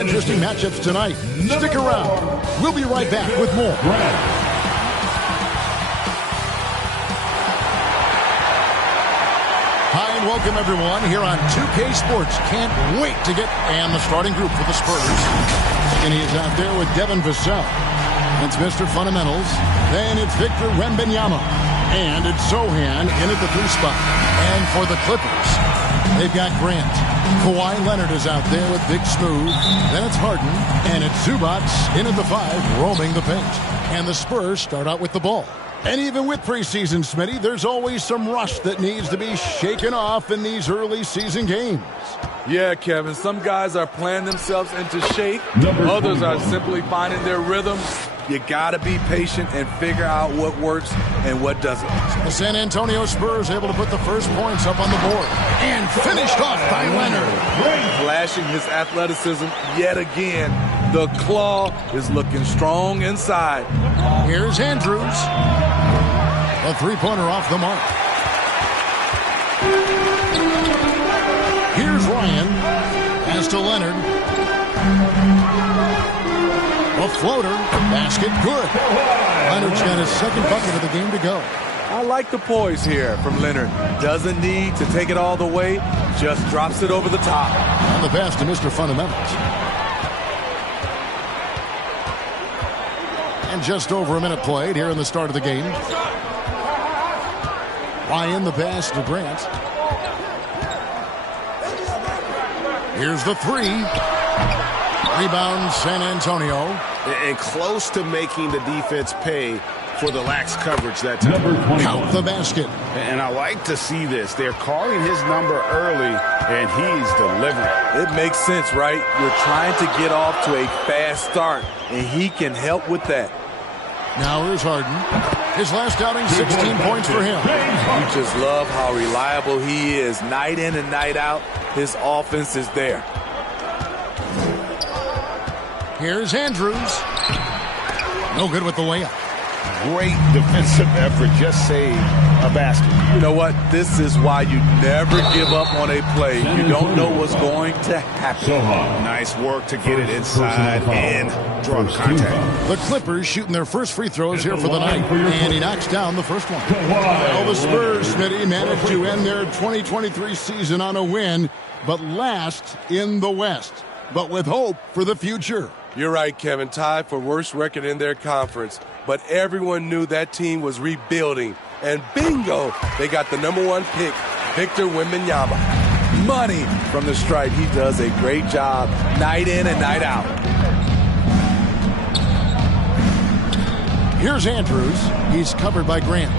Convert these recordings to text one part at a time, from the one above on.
Interesting matchups tonight. Stick around. We'll be right back with more. Hi, and welcome everyone here on 2K Sports. Can't wait to get and the starting group for the Spurs. And he is out there with Devin Vassell. It's Mr. Fundamentals. Then it's Victor Wembanyama. And it's Zohan in at the 3 spot. And for the Clippers, they've got Grant. Kawhi Leonard is out there with Big Smooth. Then it's Harden. And it's Zubac in at the 5, roaming the paint. And the Spurs start out with the ball. And even with preseason, Smitty, there's always some rust that needs to be shaken off in these early season games. Yeah, Kevin, some guys are playing themselves into shape. Others are simply finding their rhythm. You got to be patient and figure out what works and what doesn't. The San Antonio Spurs able to put the first points up on the board. And finished off by Leonard. Flashing his athleticism yet again. The claw is looking strong inside. Here's Andrews. A three-pointer off the mark. Here's Ryan. Pass to Leonard. A floater. Basket good. Leonard's got his second bucket of the game to go. I like the poise here from Leonard. Doesn't need to take it all the way. Just drops it over the top. And the pass to Mr. Fundamentals. And just over a minute played here in the start of the game. Ryan the pass to Grant. Here's the 3. Rebound San Antonio. And close to making the defense pay for the lax coverage that time. Count the basket. And I like to see this. They're calling his number early, and he's delivering. It makes sense, right? You're trying to get off to a fast start, and he can help with that. Now here's Harden. His last outing, 16 points for him. You just love how reliable he is. Night in and night out, his offense is there. Here's Andrews. No good with the layup. Great defensive effort. Just saved a basket. You know what? This is why you never give up on a play. You don't know what's going to happen. Nice work to get it inside and draw contact. The Clippers shooting their first free throws here for the night. And he knocks down the first one. Well, the Spurs, Smitty, managed to end their 2023 season on a win, but last in the West. But with hope for the future. You're right, Kevin. Tied for worst record in their conference. But everyone knew that team was rebuilding. And bingo, they got the #1 pick, Victor Wembanyama. Money from the stripe. He does a great job night in and night out. Here's Andrews. He's covered by Grant.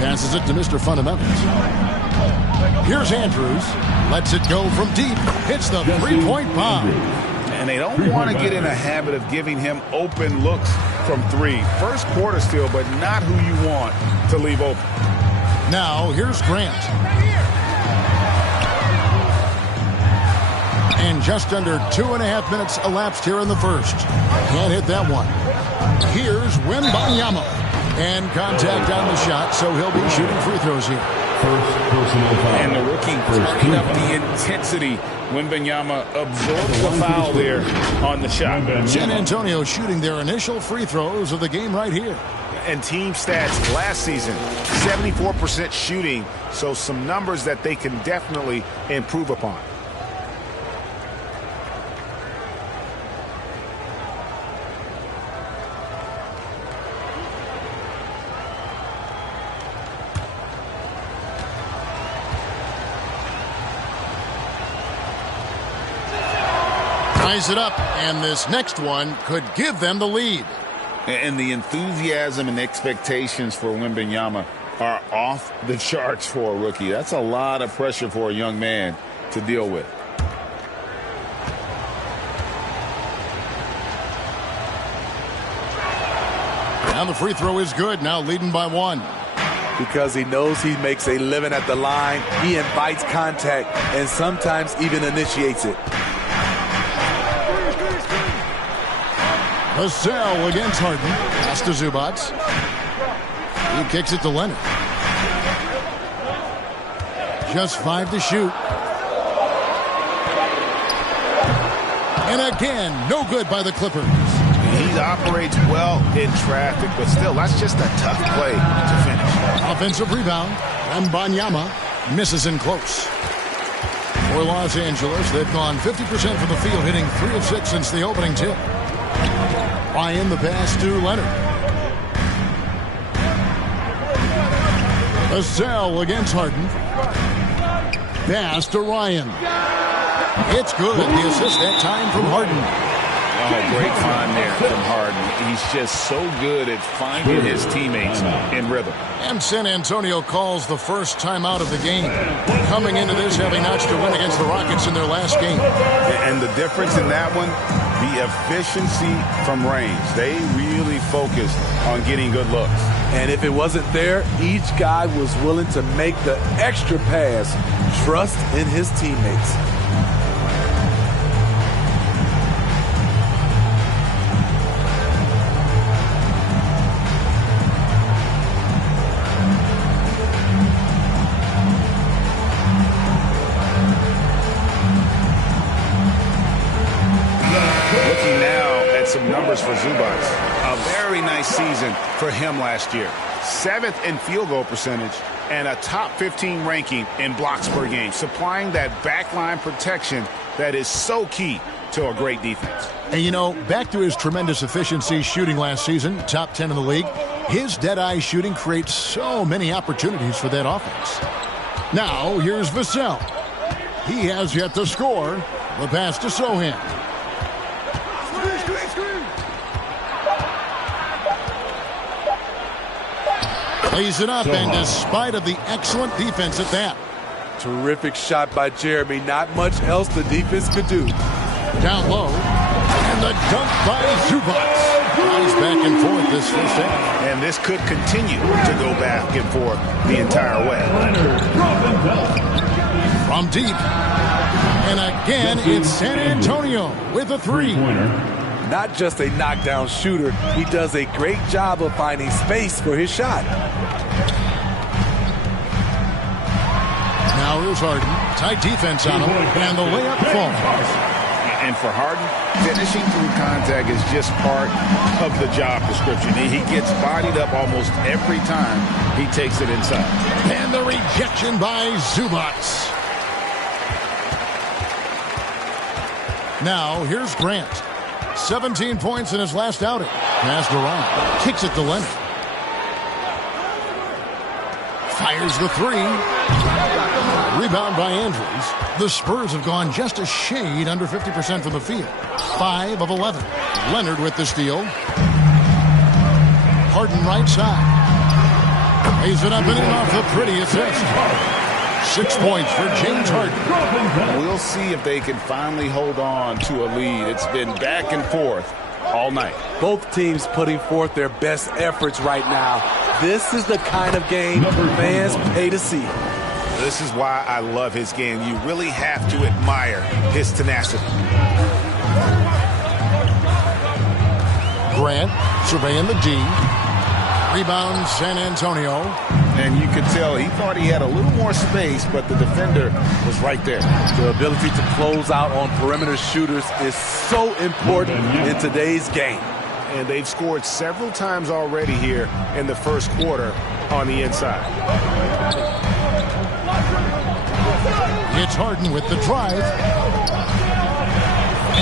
Passes it to Mr. Fundamentals. Here's Andrews. Lets it go from deep. Hits the three-point bomb. And they don't want to get in a habit of giving him open looks from 3. First quarter still, but not who you want to leave open. Now, here's Grant. And just under 2.5 minutes elapsed here in the first. Can't hit that one. Here's Wembanyama. And contact on the shot, so he'll be shooting free throws here. And the rookie turning up the intensity. Wembanyama absorbs the foul there on the shot. San Antonio shooting their initial free throws of the game right here. And team stats last season, 74% shooting, so some numbers that they can definitely improve upon. Ties it up, and this next one could give them the lead. And the enthusiasm and expectations for Wembanyama are off the charts for a rookie. That's a lot of pressure for a young man to deal with. Now the free throw is good, now leading by 1. Because he knows he makes a living at the line, he invites contact and sometimes even initiates it. Vassell against Harden. Pass to Zubac. He kicks it to Leonard. Just 5 to shoot. And again, no good by the Clippers. He operates well in traffic, but still, that's just a tough play to finish. Offensive rebound. Wembanyama misses in close. For Los Angeles, they've gone 50% from the field, hitting 3 of 6 since the opening tip. Ryan, the pass to Leonard. Vassell against Harden. Pass to Ryan. It's good. The assist that time from Harden. Oh, great find there from Harden. He's just so good at finding his teammates in rhythm. And San Antonio calls the first timeout of the game. Coming into this, having notched a win against the Rockets in their last game. And the difference in that one, the efficiency from range. They really focused on getting good looks. And if it wasn't there, each guy was willing to make the extra pass. Trust in his teammates. For Zubac, a very nice season for him last year. 7th in field goal percentage and a top 15 ranking in blocks per game, supplying that backline protection that is so key to a great defense. And you know, back to his tremendous efficiency shooting last season, top 10 in the league, his dead-eye shooting creates so many opportunities for that offense. Now, here's Vassell. He has yet to score. The pass to Sohan. Lays it up, and despite of the excellent defense at that. Terrific shot by Jeremy. Not much else the defense could do. Down low, and the dunk by Zubac. He's back and forth this first half. And this could continue to go back and forth the entire way. From deep. And again, it's San Antonio with a 3. Not just a knockdown shooter, he does a great job of finding space for his shot. Now here's Harden. Tight defense on him, and the layup falls. And for Harden, finishing through contact is just part of the job description. He gets bodied up almost every time he takes it inside. And the rejection by Zubac. Now here's Grant. 17 points in his last outing. Pass to Ryan. Kicks it to Leonard. Fires the 3. Rebound by Andrews. The Spurs have gone just a shade under 50% from the field. 5 of 11. Leonard with the steal. Harden right side. Lays it up and in off the pretty assist. 6 points for James Harden. We'll see if they can finally hold on to a lead. It's been back and forth all night. Both teams putting forth their best efforts right now. This is the kind of game fans pay to see. This is why I love his game. You really have to admire his tenacity. Grant surveying the D. Rebound San Antonio. And you could tell he thought he had a little more space, but the defender was right there. The ability to close out on perimeter shooters is so important in today's game. And they've scored several times already here in the first quarter on the inside. It's Harden with the drive.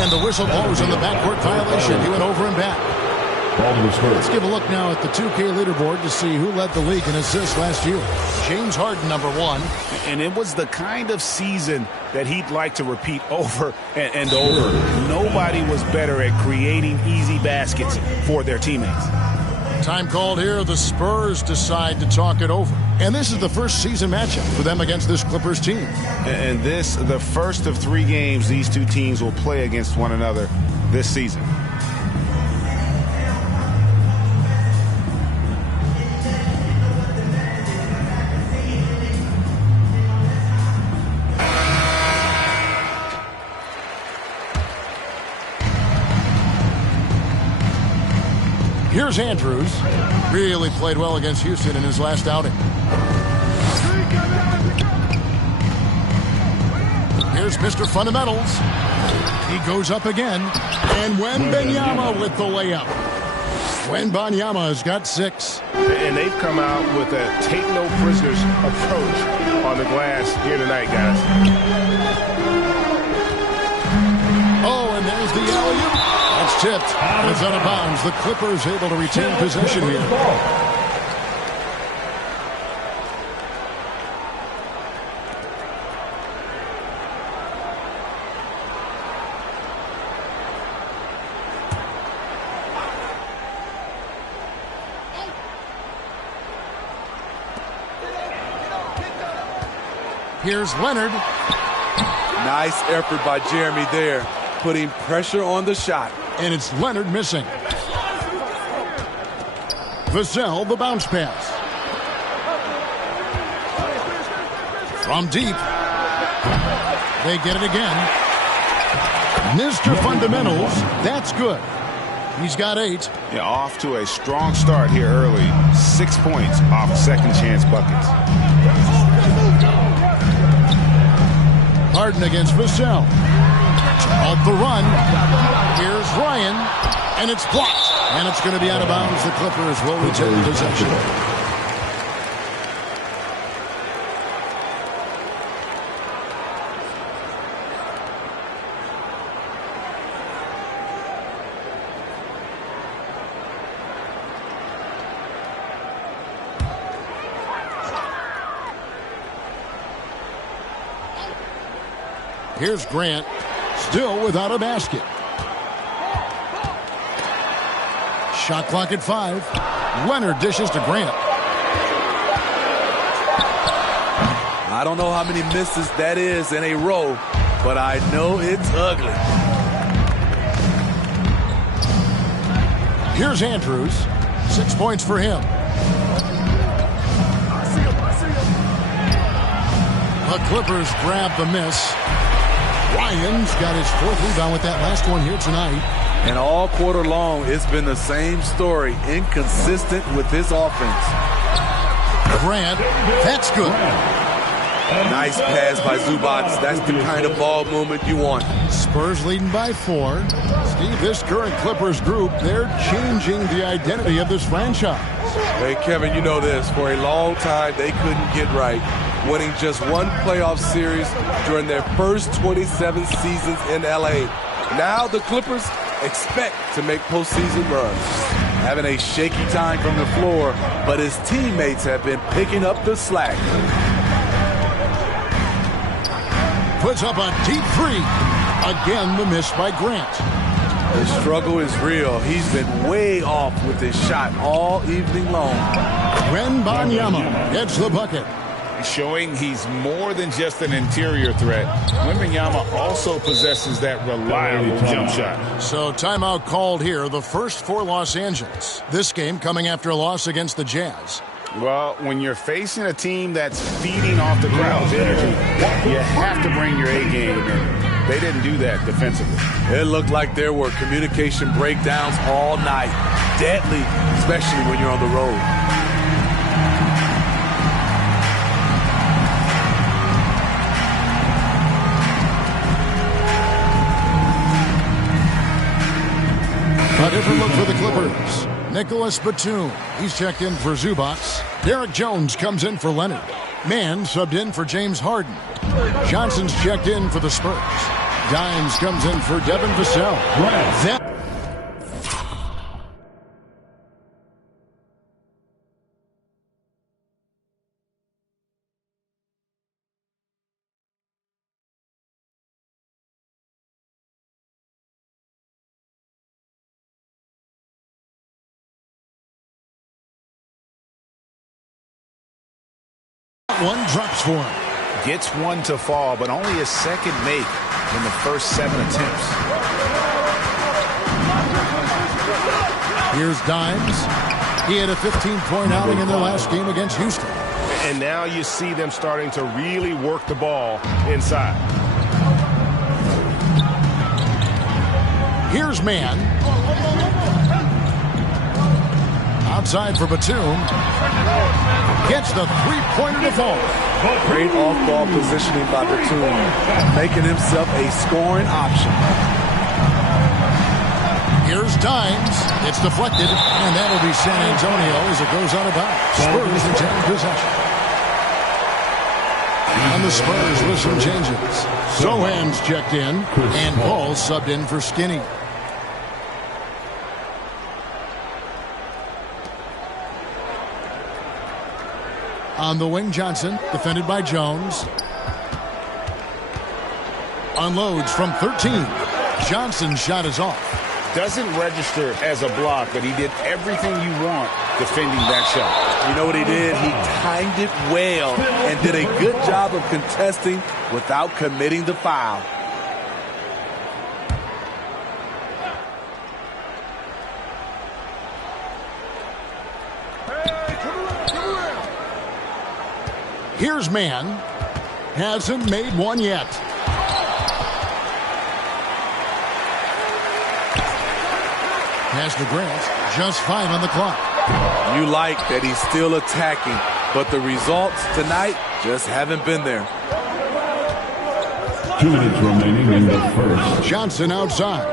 And the whistle blows on the backcourt violation. He went over and back. Let's give a look now at the 2K leaderboard to see who led the league in assists last year. James Harden, number 1. And it was the kind of season that he'd like to repeat over and over. Nobody was better at creating easy baskets for their teammates. Time called here. The Spurs decide to talk it over. And this is the first season matchup for them against this Clippers team. And this, the first of 3 games these two teams will play against one another this season. Here's Andrews. Really played well against Houston in his last outing. There's Mr. Fundamentals. He goes up again. And Wembanyama with the layup. Wembanyama has got 6. And they've come out with a take-no-prisoners approach on the glass here tonight, guys. Oh, and there's the alley-oop. That's tipped. And it's out of bounds. The Clippers able to retain possession here. Here's Leonard. Nice effort by Jeremy there, putting pressure on the shot. And it's Leonard missing. Vassell, the bounce pass. From deep. They get it again. Mr. Fundamentals, that's good. He's got 8. Yeah, off to a strong start here early. 6 points off second chance buckets. Harden against Vassell. Off the run. Here's Ryan. And it's blocked. And it's going to be out of bounds. The Clippers will retain possession. Here's Grant, still without a basket. Shot clock at 5. Leonard dishes to Grant. I don't know how many misses that is in a row, but I know it's ugly. Here's Andrews. 6 points for him. The Clippers grab the miss. Ryan's got his 4th rebound with that last one here tonight. And all quarter long, it's been the same story. Inconsistent with his offense. Grant, that's good. Nice pass by Zubac. That's the kind of ball movement you want. Spurs leading by 4. Steve, this current Clippers group, they're changing the identity of this franchise. Hey, Kevin, you know this. For a long time, they couldn't get right, winning just one playoff series during their first 27 seasons in L.A. Now the Clippers expect to make postseason runs. Having a shaky time from the floor, but his teammates have been picking up the slack. Puts up a deep 3. Again, the miss by Grant. The struggle is real. He's been way off with his shot all evening long. Wembanyama gets the bucket. Showing he's more than just an interior threat. Wembanyama also possesses that reliable jump shot. So timeout called here, the first for Los Angeles. This game coming after a loss against the Jazz. Well, when you're facing a team that's feeding off the crowd's energy, you have to bring your A game in. They didn't do that defensively. It looked like there were communication breakdowns all night. Deadly, especially when you're on the road. A different look for the Clippers. Nicholas Batum, he's checked in for Zubac. Derek Jones comes in for Leonard. Mann subbed in for James Harden. Johnson's checked in for the Spurs. Dimes comes in for Devin Vassell. One drops for him. Gets one to fall, but only a second make in the first 7 attempts. Here's Dimes. He had a 15-point outing in their last game against Houston. And now you see them starting to really work the ball inside. Here's Mann. Outside for Batum. Gets the three-pointer to fall. Great off-ball positioning by Batum, making himself a scoring option. Here's Dimes. It's deflected, and that'll be San Antonio as it goes out of bounds. Spurs retain possession. And the Spurs with some changes. Sohan's checked in, and Paul subbed in for Skinny. On the wing, Johnson, defended by Jones. Unloads from 13. Johnson's shot is off. Doesn't register as a block, but he did everything you want defending that shot. You know what he did? He timed it well and did a good job of contesting without committing the foul. Here's Mann. Hasn't made one yet. Pass to Grant. Just 5 on the clock. You like that he's still attacking, but the results tonight just haven't been there. 2 minutes remaining in the first. Johnson outside.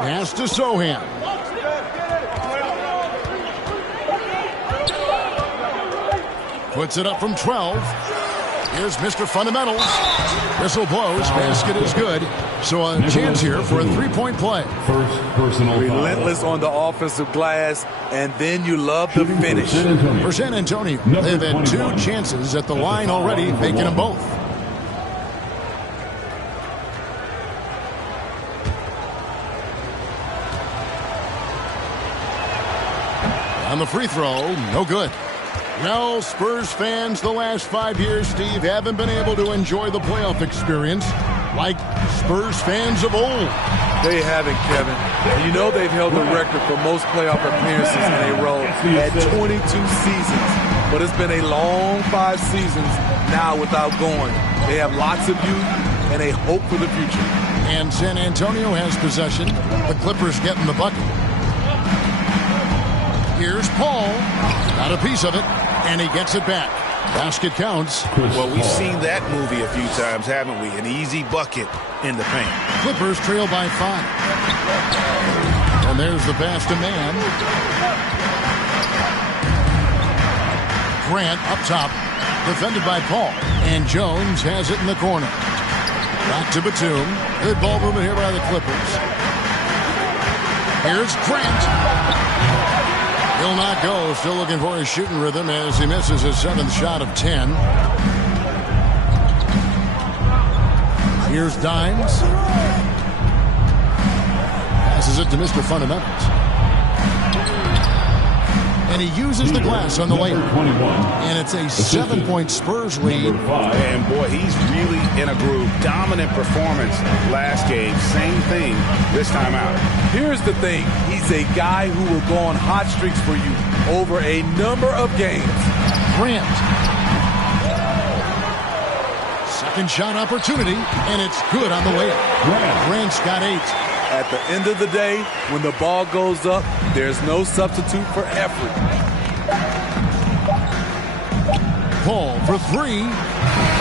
Pass to Sohan. Puts it up from 12. Here's Mr. Fundamentals. Whistle blows. Basket is good. So a chance here for a three-point play. First personal Relentless foul. on the offensive glass, and then you love the finish. For San Antonio, they've had 2 chances at the line already, making them both. On the free throw, no good. Well, Spurs fans, the last 5 years, Steve, haven't been able to enjoy the playoff experience like Spurs fans of old. They haven't, Kevin. You know they've held the record for most playoff appearances in a row at 22 seasons. But it's been a long 5 seasons now without going. They have lots of youth and a hope for the future. And San Antonio has possession. The Clippers getting the bucket. Here's Paul. Got a piece of it, and he gets it back. Basket counts. Well, we've seen that movie a few times, haven't we? An easy bucket in the paint. Clippers trail by 5. And there's the pass to Mann. Grant up top, defended by Paul. And Jones has it in the corner. Back to Batum. Good ball movement here by the Clippers. Here's Grant. He'll not go. Still looking for his shooting rhythm as he misses his 7th shot of 10. Here's Dimes. Passes it to Mr. Fundamentals. And he uses the glass on the layup. And it's a 7-point Spurs lead. And boy, he's really in a groove. Dominant performance last game. Same thing this time out. Here's the thing. He's a guy who will go on hot streaks for you over a number of games. Grant. Second shot opportunity, and it's good on the layup. Grant's got 8. At the end of the day, when the ball goes up, there's no substitute for effort. Paul for 3.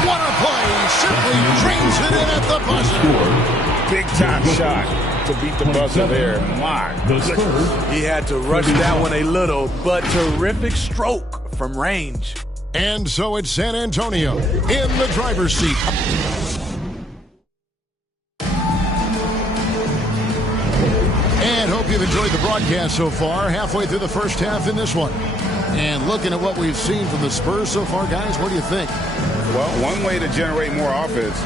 What a play! Simply drains it in at the buzzer. Big time shot to beat the buzzer there. My goodness. He had to rush that one a little, but terrific stroke from range. And so it's San Antonio in the driver's seat. And hope you've enjoyed the broadcast so far. Halfway through the first half in this one. And looking at what we've seen from the Spurs so far, guys, what do you think? Well, one way to generate more offense,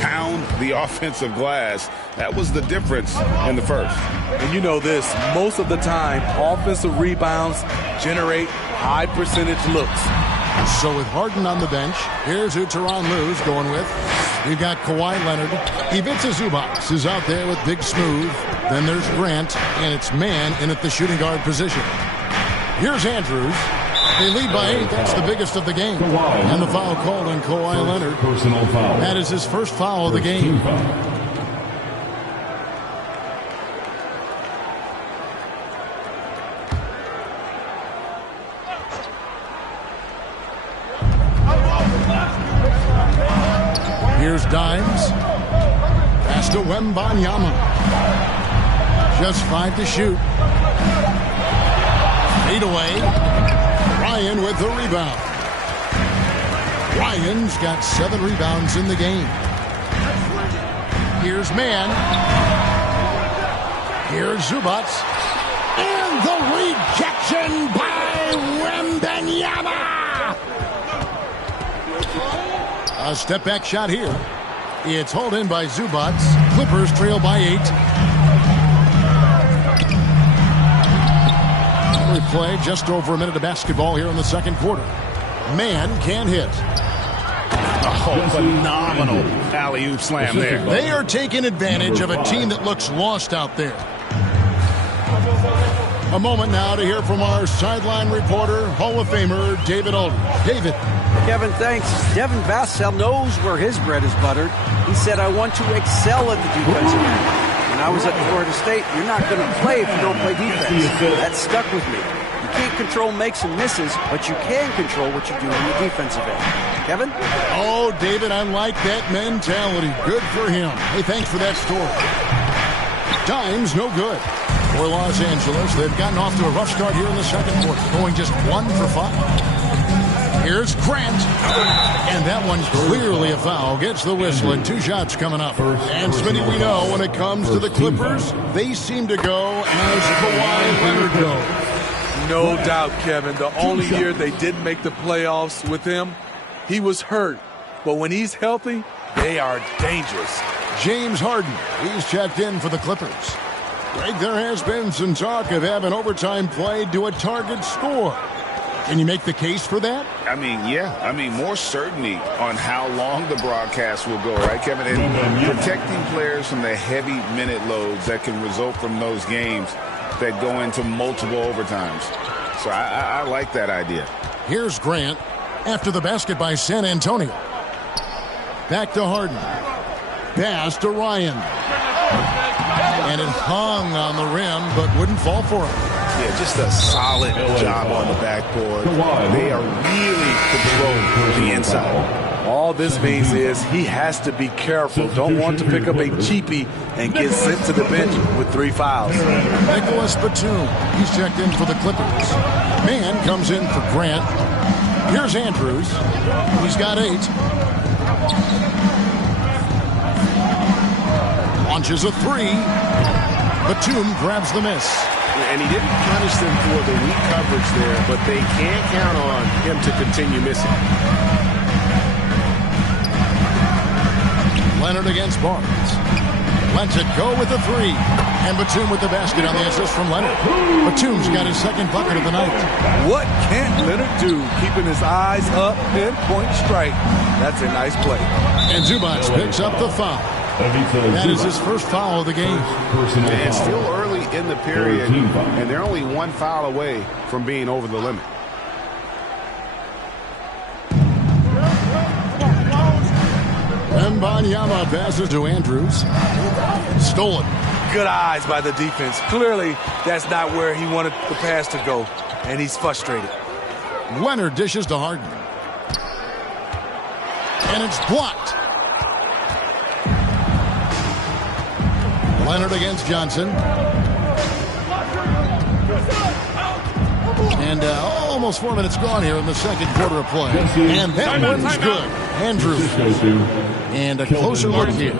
pound the offensive glass. That was the difference in the first. And you know this, most of the time, offensive rebounds generate high percentage looks. So with Harden on the bench, here's who Tyronn Lue's going with. We've got Kawhi Leonard. Ivica Zubac is out there with Big Smooth. Then there's Grant, and it's Mann in at the shooting guard position. Here's Andrews. They lead by 8. That's the biggest of the game. And the foul called on Kawhi Leonard. Personal foul. That is his first foul of the game. Here's Dimes. Pass to Wembanyama. Just 5 to shoot. 8 away. Ryan with the rebound. Ryan's got 7 rebounds in the game. Here's Mann. Here's Zubac. And the rejection by Wembanyama. A step back shot here. It's hauled in by Zubac. Clippers trail by 8. We play just over a minute of basketball here in the second quarter. Mann can't hit. Oh, phenomenal alley-oop slam there. They are taking advantage of a team that looks lost out there. A moment now to hear from our sideline reporter, Hall of Famer David Aldridge. David. Kevin, thanks. Devin Vassell knows where his bread is buttered. He said, I want to excel at the defensive end. When I was at Florida State, you're not going to play if you don't play defense. That stuck with me. You can't control makes and misses, but you can control what you do on the defensive end. Kevin? Oh, David, I like that mentality. Good for him. Hey, thanks for that story. Dimes no good. For Los Angeles, they've gotten off to a rough start here in the second quarter, going just 1 for 5. Here's Grant. And that one clearly a foul. Gets the whistle and 2 shots coming up. And Smitty, we know when it comes to the Clippers, they seem to go as Kawhi Leonard goes. No doubt, Kevin. The only year they didn't make the playoffs with him, he was hurt. But when he's healthy, they are dangerous. James Harden, he's checked in for the Clippers. Greg, there has been some talk of having overtime played to a target score. Can you make the case for that? I mean, yeah. I mean, more certainty on how long the broadcast will go, right, Kevin? And protecting players from the heavy minute loads that can result from those games that go into multiple overtimes. So I like that idea. Here's Grant after the basket by San Antonio. Back to Harden. Pass to Ryan. And it hung on the rim, but wouldn't fall for him. Yeah, just a solid job on the backboard. They are really controlling the inside. All this means is he has to be careful. Don't want to pick up a cheapie and get sent to the bench with 3 fouls. Nicholas Batum, he's checked in for the Clippers. Mann comes in for Grant. Here's Andrews. He's got 8. Launches a 3. Batum grabs the miss. And he didn't punish them for the weak coverage there, but they can't count on him to continue missing. Leonard against Barnes. Lets it go with a 3. And Batum with the basket on the assist from Leonard. Batum's got his second bucket of the night. What can't Leonard do? Keeping his eyes up, pinpoint strike. That's a nice play. And Zubac picks up the foul. That is his first foul of the game. And still early in the period, and they're only 1 foul away from being over the limit. Wembanyama passes to Andrews. Stolen. Good eyes by the defense. Clearly, that's not where he wanted the pass to go, and he's frustrated. Leonard dishes to Harden. And it's blocked. Leonard against Johnson. And almost 4 minutes gone here in the second quarter of play. And that one's good. Andrews. And a closer look here.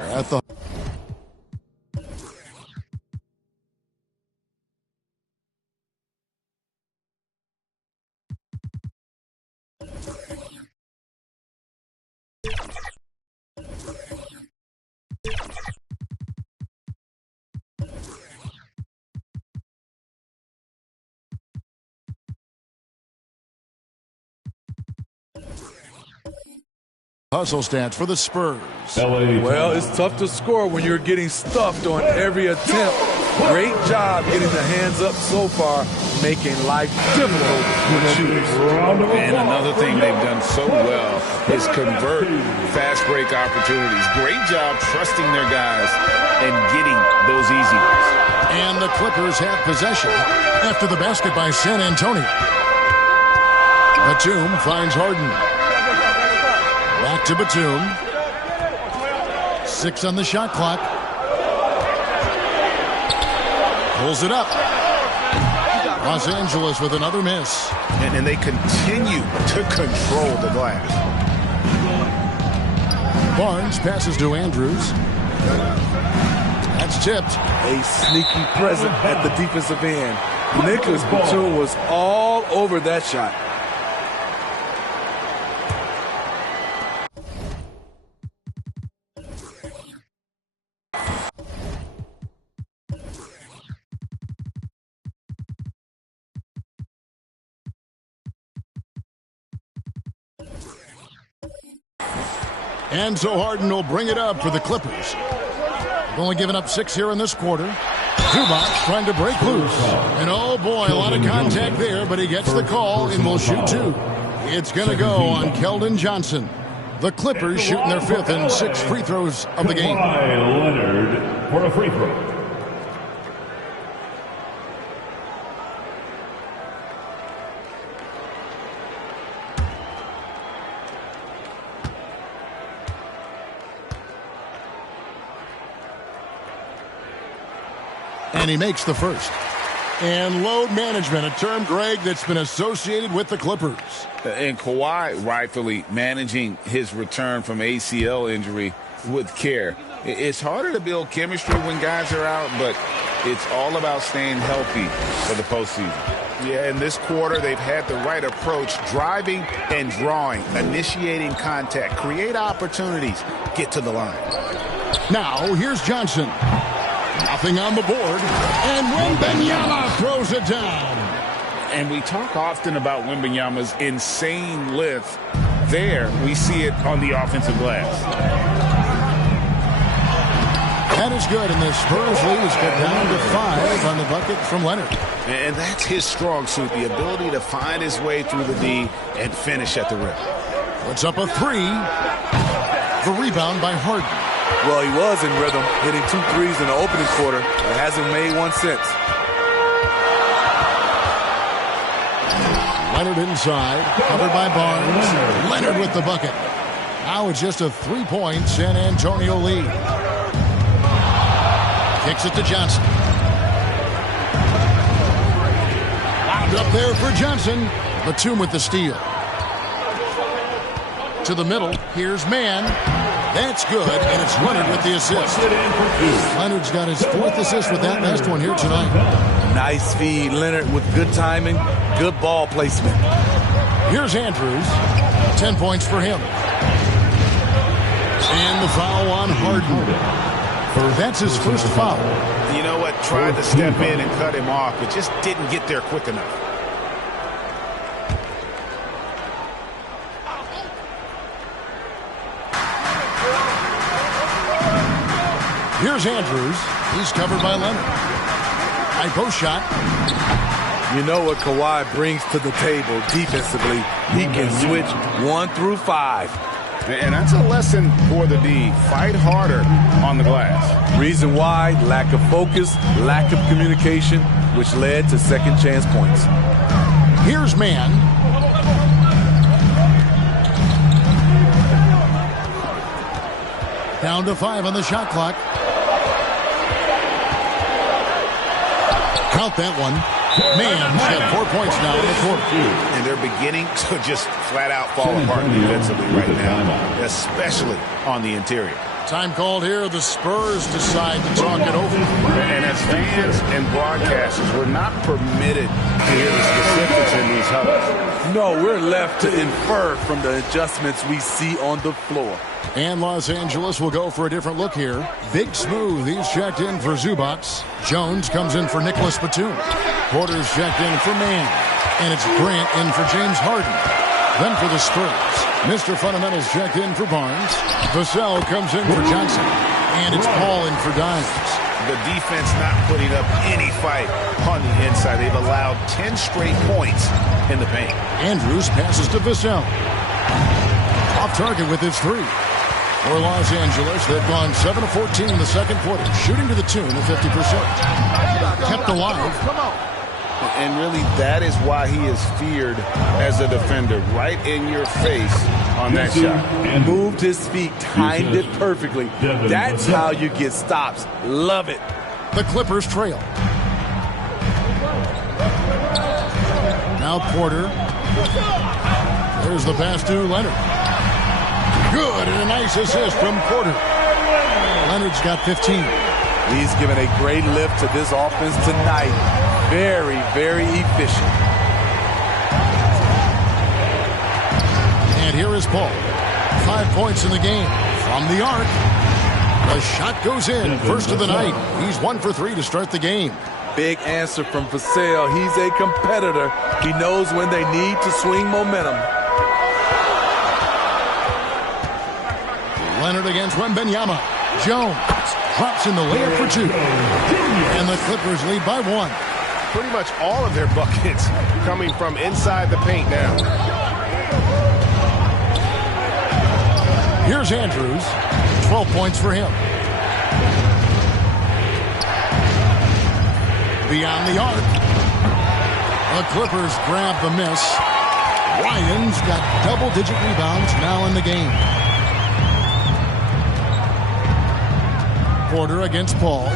At the hustle stats for the Spurs. Well, it's tough to score when you're getting stuffed on every attempt. Great job getting the hands up so far, making life difficult for shooters. And another thing they've done so well is convert fast break opportunities. Great job trusting their guys and getting those easy ones. And the Clippers have possession after the basket by San Antonio. Batum finds Harden. Back to Batum. 6 on the shot clock. Pulls it up. Los Angeles with another miss. And they continue to control the glass. Barnes passes to Andrews. That's tipped. A sneaky present at the defensive end. Nicholas Batum was all over that shot. And so Harden will bring it up for the Clippers. They've only given up 6 here in this quarter. Zubac trying to break loose. And oh boy, a lot of contact there, but he gets the call and will shoot 2. It's going to go on Keldon Johnson. The Clippers shooting their 5th and 6th free throws of the game. Kawhi Leonard for a free throw. And he makes the first. And load management, a term, Greg, that's been associated with the Clippers. And Kawhi rightfully managing his return from ACL injury with care. It's harder to build chemistry when guys are out, but it's all about staying healthy for the postseason. Yeah, in this quarter, they've had the right approach, driving and drawing, initiating contact, create opportunities, get to the line. Now, here's Johnson. Nothing on the board. And Wembanyama throws it down. And we talk often about Wembanyama's insane lift. There, we see it on the offensive glass. That is good, and the Spurs lead is cut down to 5 on the bucket from Leonard. And that's his strong suit, the ability to find his way through the D and finish at the rim. Puts up a 3. The rebound by Harden. Well, he was in rhythm, hitting 2 threes in the opening quarter, but hasn't made one since. Leonard inside, covered by Barnes. Leonard with the bucket. Now it's just a 3-point San Antonio lead. Kicks it to Johnson. Wound up there for Johnson. Batum with the steal. To the middle, here's Mann. That's good, and it's Leonard with the assist. Leonard's got his 4th assist with that last one here tonight. Nice feed, Leonard, with good timing, good ball placement. Here's Andrews. 10 points for him. And the foul on Harden. That's his first foul. You know what? Tried to step in and cut him off, but just didn't get there quick enough. Here's Andrews. He's covered by Leonard. High post shot. You know what Kawhi brings to the table defensively. He can switch 1 through 5. And that's a lesson for the D. Fight harder on the glass. Reason why, lack of focus, lack of communication, which led to second chance points. Here's Mann. Down to 5 on the shot clock. Count that one. Mann's got 4 points now in the quarter. And they're beginning to just flat out fall apart defensively right now, especially on the interior. Time called here. The Spurs decide to talk it over. And as fans and broadcasters, we're not permitted to hear the specifics in these huddles. No, we're left to infer from the adjustments we see on the floor. And Los Angeles will go for a different look here. Big Smooth, he's checked in for Zubac. Jones comes in for Nicholas Batum. Porter's checked in for Mann. And it's Grant in for James Harden. Then for the Spurs, Mr. Fundamentals checked in for Barnes. Vassell comes in for Johnson. And it's Paul in for Dimes. The defense not putting up any fight on the inside. They've allowed 10 straight points in the paint. Andrews passes to Vassell. Off target with his 3. For Los Angeles, they've gone 7 of 14 in the second quarter, shooting to the tune of 50%. Kept alive. And really, that is why he is feared as a defender. Right in your face on that shot. Moved his feet, timed it perfectly. That's how you get stops. Love it. The Clippers trail. Now Porter. There's the pass to Leonard. Good, and a nice assist from Porter. Leonard's got 15. He's given a great lift to this offense tonight. Very, very efficient. And here is Paul. 5 points in the game. From the arc. The shot goes in. First of the night. He's 1 for 3 to start the game. Big answer from Vassell. He's a competitor. He knows when they need to swing momentum. Leonard against Wembanyama. Jones drops in the layup for 2. And the Clippers lead by 1. Pretty much all of their buckets coming from inside the paint now. Here's Andrews. 12 points for him. Beyond the arc. The Clippers grab the miss. Ryan's got double-digit rebounds now in the game. Porter against Paul.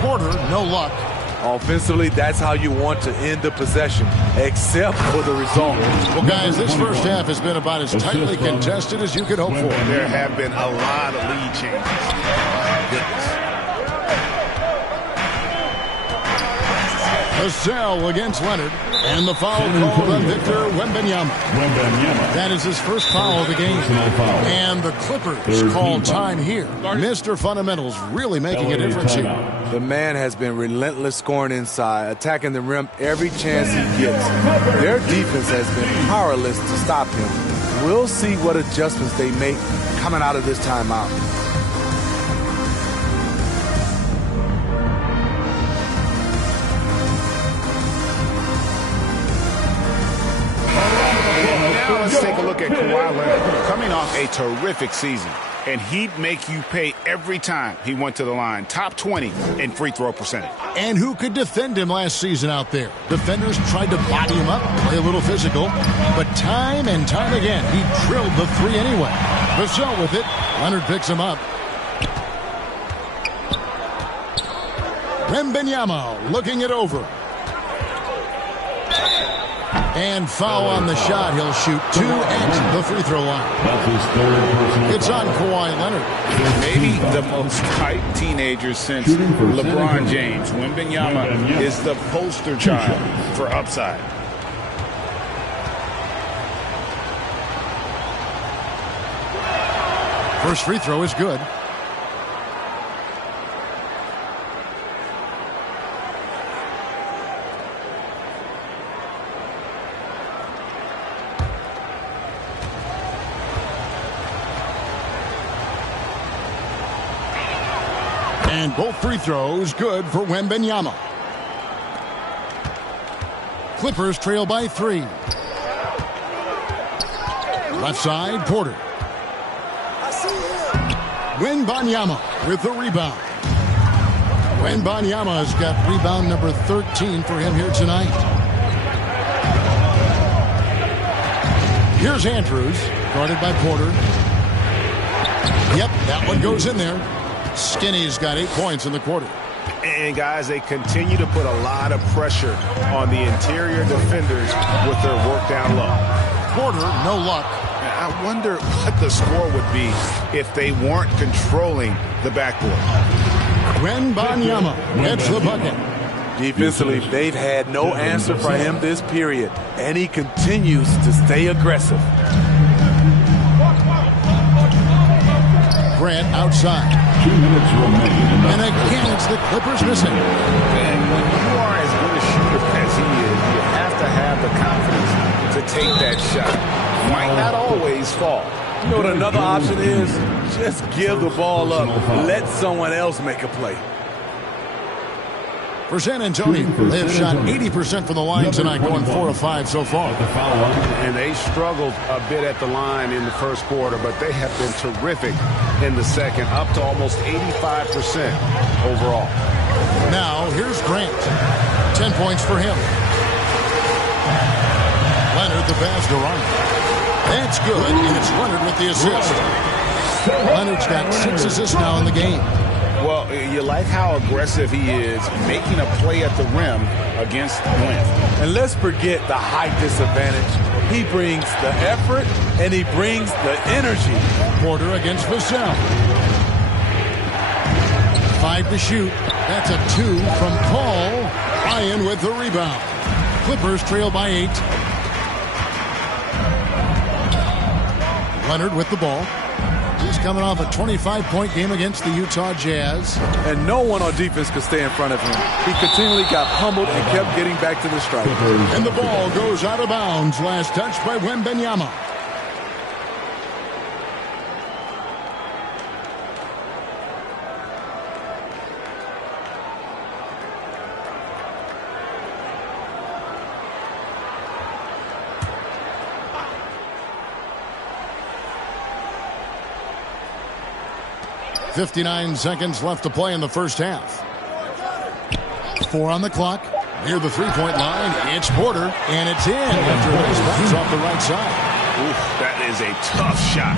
Porter, no luck. Offensively, that's how you want to end the possession, except for the result. Well, guys, this first half has been about as tightly contested as you could hope for. There have been a lot of lead changes. My goodness. Vassell against Leonard. And the foul called on Victor Wembanyama. That is his first foul of the game. And the Clippers call time here. Mr. Fundamentals really making a difference here. The man has been relentless scoring inside, attacking the rim every chance he gets. Their defense has been powerless to stop him. We'll see what adjustments they make coming out of this timeout. Now let's take a look at Kawhi Leonard coming off a terrific season. And he'd make you pay every time he went to the line. Top 20 in free throw percentage. And who could defend him last season out there? Defenders tried to body him up, play a little physical. But time and time again, he drilled the 3 anyway. Vassell with it. Leonard picks him up. Wembanyama looking it over. And foul on the shot. He'll shoot 2 at the free throw line. It's on Kawhi Leonard. Maybe the most hyped teenager since LeBron James. Wembanyama is the poster child for upside. First free throw is good. And both free throws good for Wembanyama. Clippers trail by 3. Left side, Porter. Wembanyama with the rebound. Wembanyama has got rebound number 13 for him here tonight. Here's Andrews, guarded by Porter. Yep, that one goes in there. Skinny's got 8 points in the quarter. And, guys, they continue to put a lot of pressure on the interior defenders with their work down low. Porter, no luck. I wonder what the score would be if they weren't controlling the backboard. Wembanyama gets the bucket. Defensively, they've had no answer for him this period, and he continues to stay aggressive. Grant outside. 2 minutes remaining. And again, it's the Clippers missing. And when you are as good a shooter as he is, you have to have the confidence to take that shot. Might not always fall. You know what another option is? Just give the ball up. Let someone else make a play. For San Antonio, they have shot 80% from the line tonight, going 4 of 5 so far. And they struggled a bit at the line in the first quarter, but they have been terrific in the second, up to almost 85% overall. Now, here's Grant. 10 points for him. Leonard, the pass to Ryan. That's good, and it's Leonard with the assist. Leonard's got 6 assists now in the game. Well, you like how aggressive he is making a play at the rim against length. And let's forget the height disadvantage. He brings the effort, and he brings the energy. Porter against Vassell. 5 to shoot. That's a 2 from Paul. Ryan with the rebound. Clippers trail by 8. Leonard with the ball. He's coming off a 25-point game against the Utah Jazz. And no one on defense could stay in front of him. He continually got humbled and kept getting back to the stripe. And the ball goes out of bounds. Last touch by Wembanyama. .59 seconds left to play in the first half. 4 on the clock. Near the three-point line, it's Porter, and it's in after a nice bounce off the right side. Oof, that is a tough shot.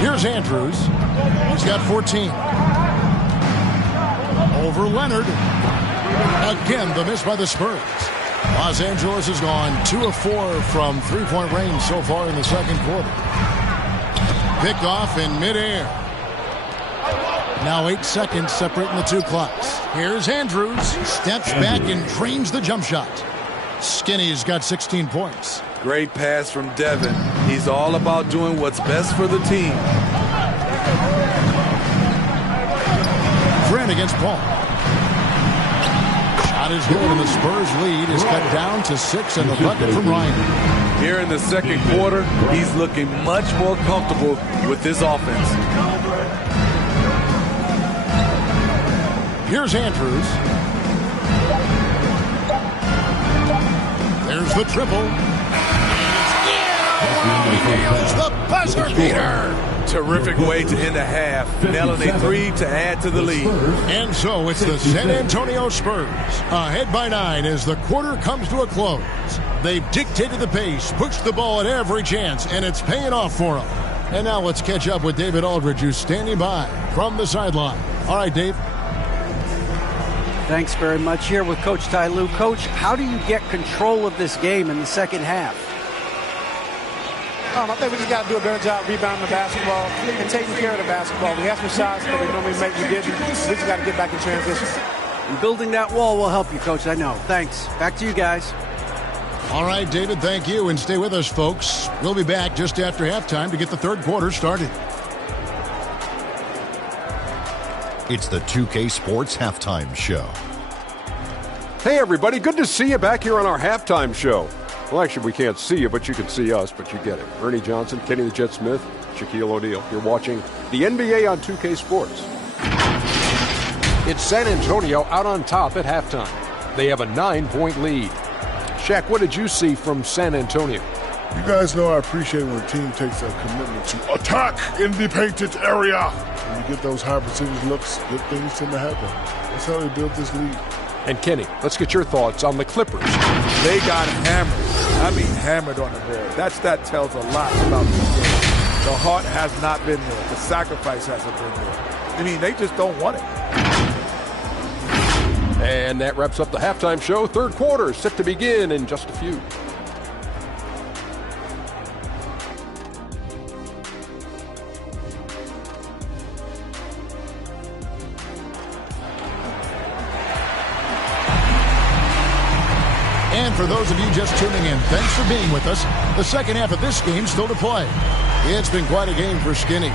Here's Andrews. He's got 14. Over Leonard. Again, the miss by the Spurs. Los Angeles has gone 2 of 4 from three-point range so far in the second quarter. Picked off in midair. Now 8 seconds separating the two clocks. Here's Andrews. Steps back and drains the jump shot. Skinny's got 16 points. Great pass from Devin. He's all about doing what's best for the team. Grant against Paul. Shot is good, and the Spurs lead is cut down to 6, and the bucket from Ryan. Here in the second quarter, he's looking much more comfortable with this offense. Here's Andrews. There's the triple. It's the buzzer beater. Terrific way to end the half. Nailing a 3 to add to the lead. And so it's the San Antonio Spurs ahead by 9 as the quarter comes to a close. They've dictated the pace, pushed the ball at every chance, and it's paying off for them. And now let's catch up with David Aldridge, who's standing by from the sideline. All right, Dave. Thanks very much. Here with Coach Ty Lue. Coach, how do you get control of this game in the second half? I think we just got to do a better job rebounding the basketball and taking care of the basketball. We have some shots that we normally make, we didn't. We just got to get back in transition. And building that wall will help you, Coach, I know. Thanks. Back to you guys. All right, David, thank you. And stay with us, folks. We'll be back just after halftime to get the third quarter started. It's the 2K Sports Halftime Show. Hey, everybody. Good to see you back here on our halftime show. Well, actually, we can't see you, but you can see us, but you get it. Ernie Johnson, Kenny the Jet Smith, Shaquille O'Neal. You're watching the NBA on 2K Sports. It's San Antonio out on top at halftime. They have a 9-point lead. Shaq, what did you see from San Antonio? You guys know I appreciate when a team takes a commitment to attack in the painted area. When you get those high percentage looks, good things tend to happen. That's how they built this lead. And Kenny, let's get your thoughts on the Clippers. They got hammered. I mean hammered on the board. That tells a lot about this game. The heart has not been there. The sacrifice hasn't been there. I mean, they just don't want it. And that wraps up the halftime show. Third quarter set to begin in just a few. And for those of you just tuning in, thanks for being with us. The second half of this game still to play. It's been quite a game for Skinny.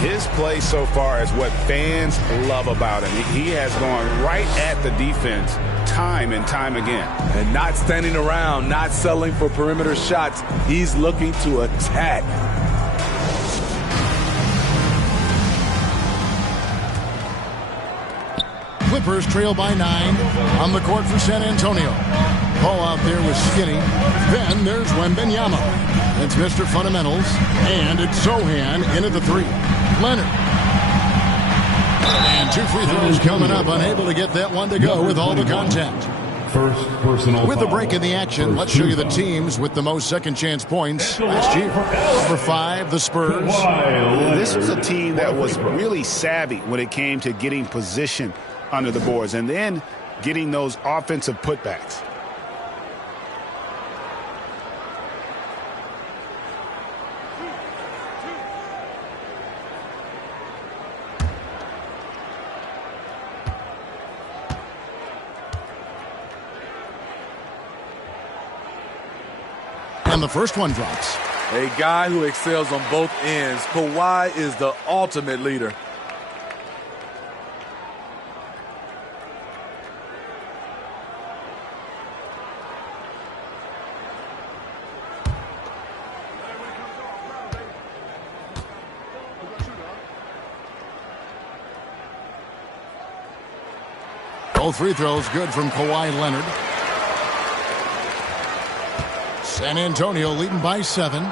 His play so far is what fans love about him. He has gone right at the defense time and time again. And not standing around, not settling for perimeter shots. He's looking to attack. Clippers trail by 9 on the court for San Antonio. Ball out there with Skinny. Then there's Wembanyama. It's Mr. Fundamentals. And it's Zohan in at the 3. Leonard. And 2 free throws coming up. Unable to get that one to go with all the contact. First personal With the foul. break in the action, let's show you the teams with the most second chance points last year. Number 5, the Spurs. This was a team that was really savvy when it came to getting position under the boards and then getting those offensive putbacks. And the first one drops. A guy who excels on both ends. Kawhi is the ultimate leader. Both free throws good from Kawhi Leonard. San Antonio leading by 7.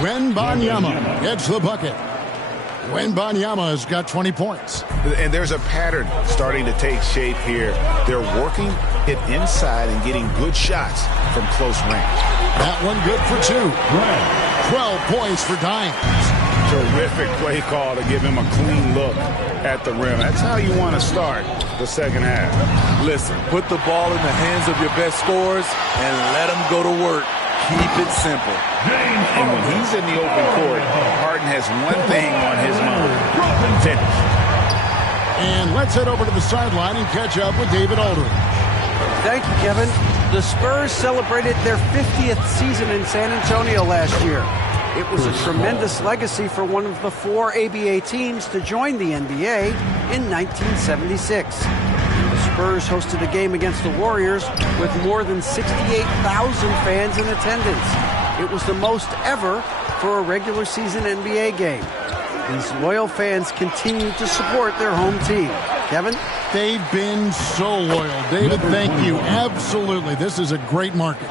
Wembanyama gets the bucket. Wembanyama has got 20 points. And there's a pattern starting to take shape here. They're working it inside and getting good shots from close range. That one good for 2. 12 points for Dimes. Terrific play call to give him a clean look at the rim. That's how you want to start the second half. Listen, put the ball in the hands of your best scorers and let them go to work. Keep it simple. And when he's in the open court, Harden has one thing on his mind. Finish. And let's head over to the sideline and catch up with David Aldridge. Thank you, Kevin. The Spurs celebrated their 50th season in San Antonio last year. It was a tremendous legacy for one of the 4 ABA teams to join the NBA in 1976. The Spurs hosted a game against the Warriors with more than 68,000 fans in attendance. It was the most ever for a regular season NBA game. These loyal fans continue to support their home team. Kevin? They've been so loyal. David, thank you. Absolutely. This is a great market.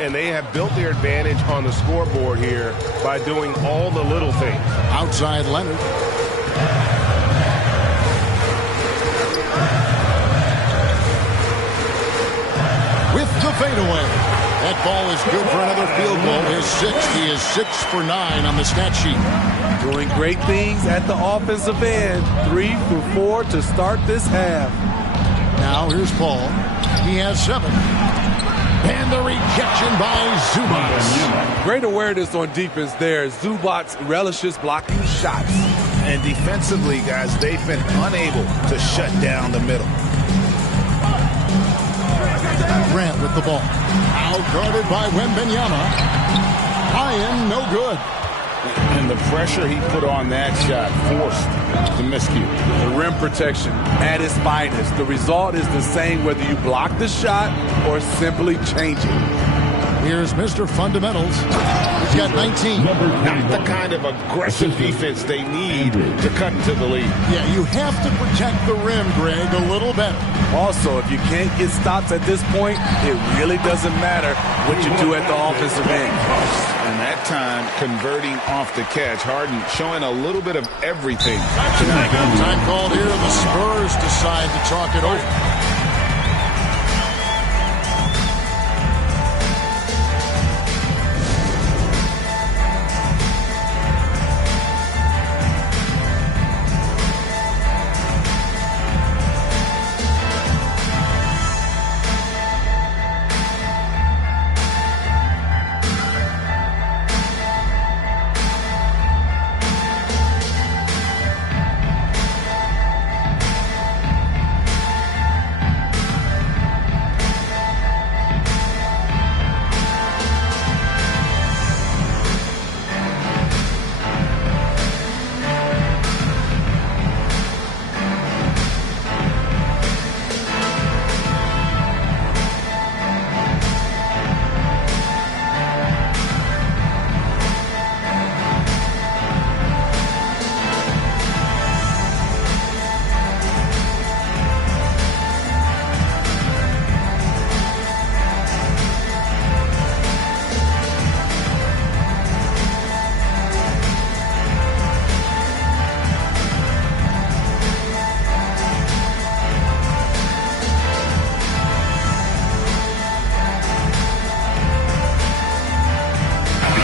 And they have built their advantage on the scoreboard here by doing all the little things. Outside Leonard. With the fadeaway. That ball is good for another field goal. His 6th. He is 6 for 9 on the stat sheet. Doing great things at the offensive end. 3 for 4 to start this half. Now here's Paul. He has 7. And the rejection by Zubac. Great awareness on defense there. Zubac relishes blocking shots. And defensively, guys, they've been unable to shut down the middle. Grant with the ball. Out-guarded by Wembanyama. Ryan, no good. And the pressure he put on that shot forced the miscue. The rim protection at its finest. The result is the same whether you block the shot or simply change it. Here's Mr. Fundamentals. He's got 19. Not the kind of aggressive defense they need to cut into the lead. Yeah, you have to protect the rim, Greg, a little better. Also, if you can't get stops at this point, it really doesn't matter what you do at the offensive end. And that time, converting off the catch. Harden showing a little bit of everything tonight. Time called here. The Spurs decide to talk it over.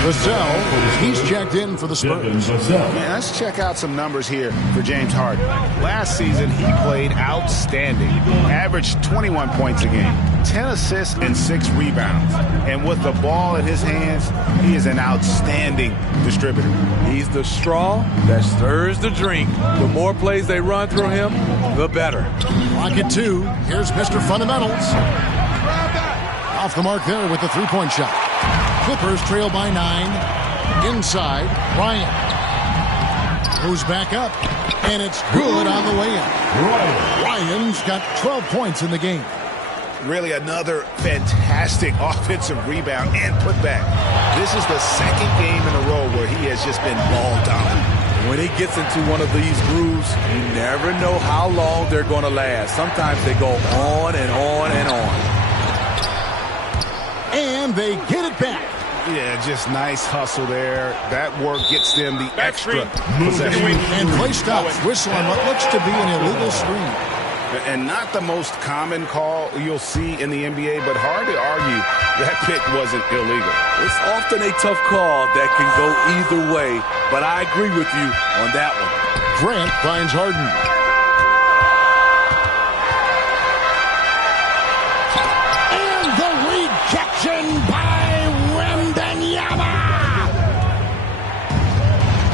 Vassell, he's checked in for the Spurs. Man, let's check out some numbers here for James Harden. Last season, he played outstanding. Averaged 21 points a game, 10 assists, and 6 rebounds. And with the ball in his hands, he is an outstanding distributor. He's the straw that stirs the drink. The more plays they run through him, the better. Clock at 2. Here's Mr. Fundamentals. Off the mark there with the three-point shot. Clippers trail by 9. Inside, Bryant goes back up, and it's good on the way in. Ryan's got 12 points in the game. Really another fantastic offensive rebound and putback. This is the second game in a row where he has just been ball dominant. When he gets into one of these grooves, you never know how long they're going to last. Sometimes they go on and on and on. And they get it back. Yeah, just nice hustle there. That work gets them the extra possession. And play stops. Whistle on what looks to be an illegal screen. And not the most common call you'll see in the NBA, but hard to argue that pick wasn't illegal. It's often a tough call that can go either way, but I agree with you on that one. Grant finds Harden. And the rejection by Wembanyama.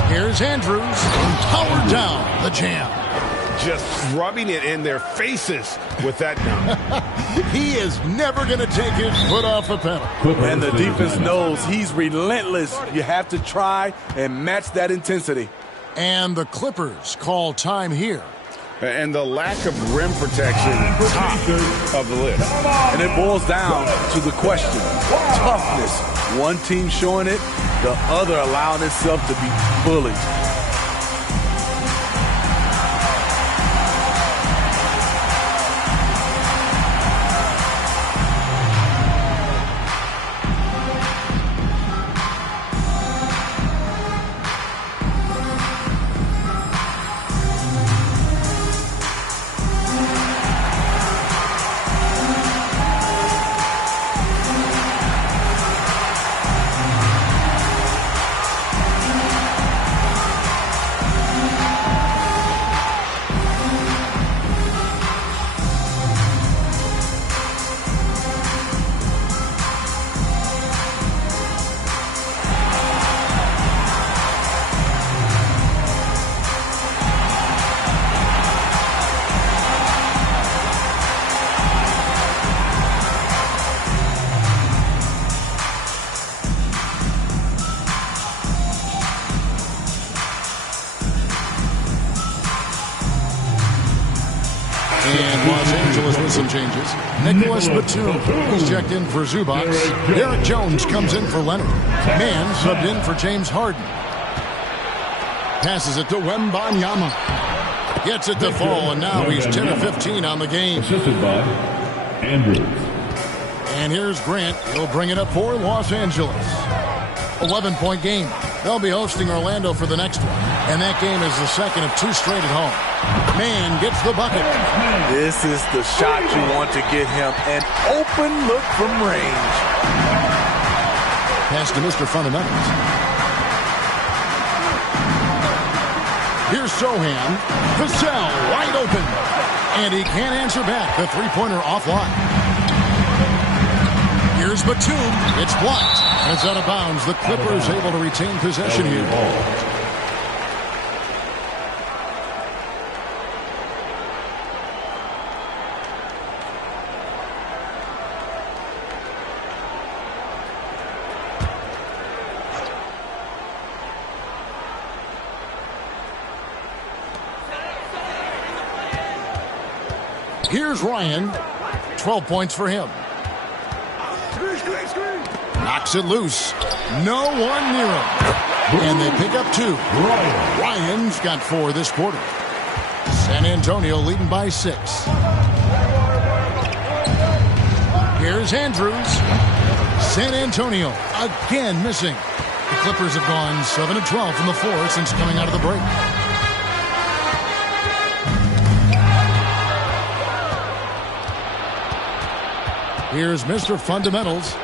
Here's Andrews, powered down the jam. Just rubbing it in their faces with that dunk. He is never going to take his foot off the pedal. And the defense knows he's relentless. You have to try and match that intensity. And the Clippers call time here. And the lack of rim protection, top of the list. And it boils down to the question, toughness. One team showing it, the other allowing itself to be bullied. And Los Angeles with some changes. Nicholas Batum, he's checked in for Zubac. Derek Jones comes in for Leonard. Mann subbed in for James Harden. Passes it to Wembanyama. Gets it to fall, and now he's 10 of 15 on the game. Assisted by Andrews. And here's Grant. He'll bring it up for Los Angeles. 11-point game. They'll be hosting Orlando for the next one. And that game is the second of 2 straight at home. Mann gets the bucket. This is the shot you want to get him. An open look from range. Pass to Mr. Fundamentals. Here's Sohan. Vassell wide open. And he can't answer back. The three-pointer offline. Here's Batum. It's blocked. It's out of bounds. The Clippers able to retain possession here. Here's Ryan. 12 points for him. Knocks it loose. No one near him. And they pick up 2. Ryan's got 4 this quarter. San Antonio leading by 6. Here's Andrews. San Antonio again missing. The Clippers have gone 7 of 12 from the floor since coming out of the break. Here's Mr. Fundamentals.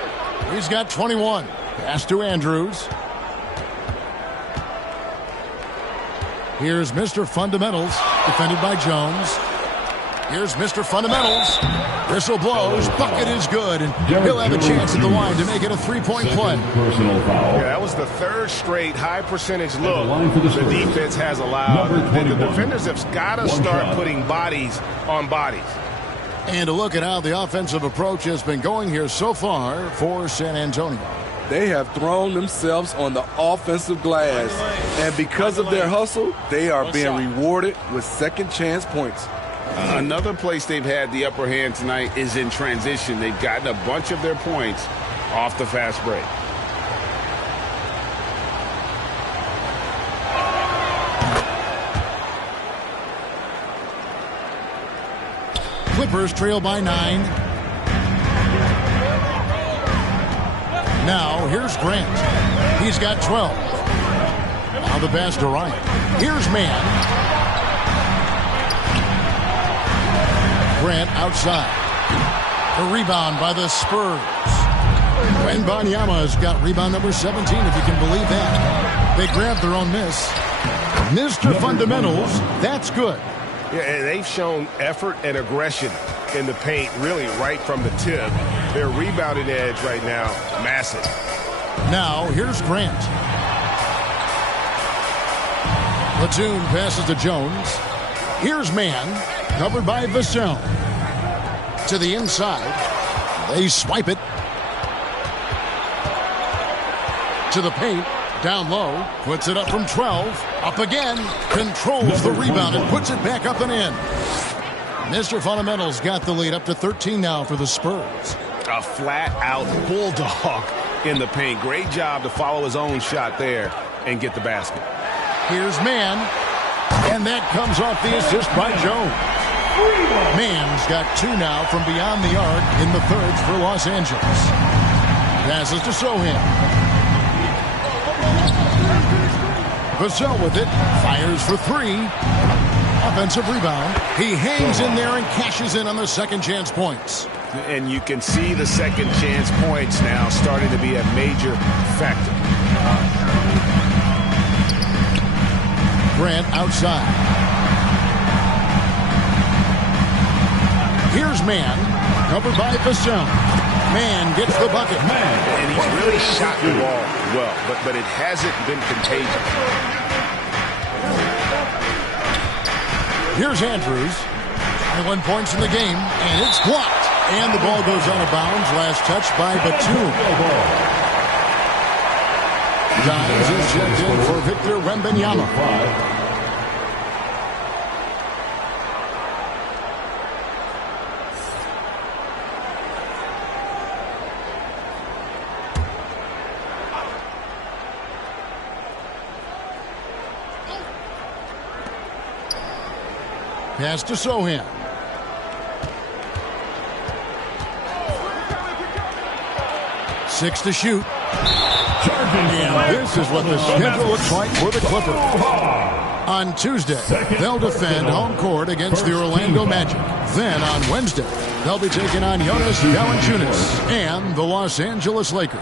He's got 21. Pass to Andrews. Here's Mr. Fundamentals, defended by Jones. Here's Mr. Fundamentals. Whistle blows. Bucket is good, and he'll have a chance at the line to make it a three-point play. Personal foul. Yeah, that was the third straight high-percentage look the defense has allowed. The defenders have got to start putting bodies on bodies. And a look at how the offensive approach has been going here so far for San Antonio. They have thrown themselves on the offensive glass, and because of their hustle, they are being rewarded with second-chance points. Another place they've had the upper hand tonight is in transition. They've gotten a bunch of their points off the fast break. Clippers trail by 9. Now, here's Grant. He's got 12. Now the pass to Ryan. Here's Mann. Grant outside. The rebound by the Spurs. Wembanyama's got rebound number 17, if you can believe that. They grabbed their own miss. Mr. Fundamentals, that's good. Yeah, and they've shown effort and aggression in the paint, really right from the tip. Their rebounding edge right now, massive. Now, here's Grant. Platoon passes to Jones. Here's Mann, covered by Vassell. To the inside. They swipe it. To the paint. Down low. Puts it up from 12. Up again. Controls the rebound and puts it back up and in. Mr. Fundamentals got the lead up to 13 now for the Spurs. A flat-out bulldog in the paint. Great job to follow his own shot there and get the basket. Here's Mann. And that comes off the assist by Jones. Mann's got 2 now from beyond the arc in the thirds for Los Angeles. Passes to Sohan. Vassell with it. Fires for 3. Offensive rebound. He hangs in there and cashes in on the second chance points. And you can see the second chance points now starting to be a major factor. Grant outside. Here's Mann, covered by Vassell. Mann gets the bucket. And he's really shot the ball well, but it hasn't been contagious. Here's Andrews. 21 points in the game, and it's blocked. And the ball goes out of bounds. Last touch by Batum. Dimes is checked in for Victor Wembanyama. Pass to Sohan. Six to shoot. And this is what the schedule looks like for the Clippers. On Tuesday, they'll defend home court against the Orlando Magic. Then on Wednesday, they'll be taking on Jonas Valanciunas and the Los Angeles Lakers.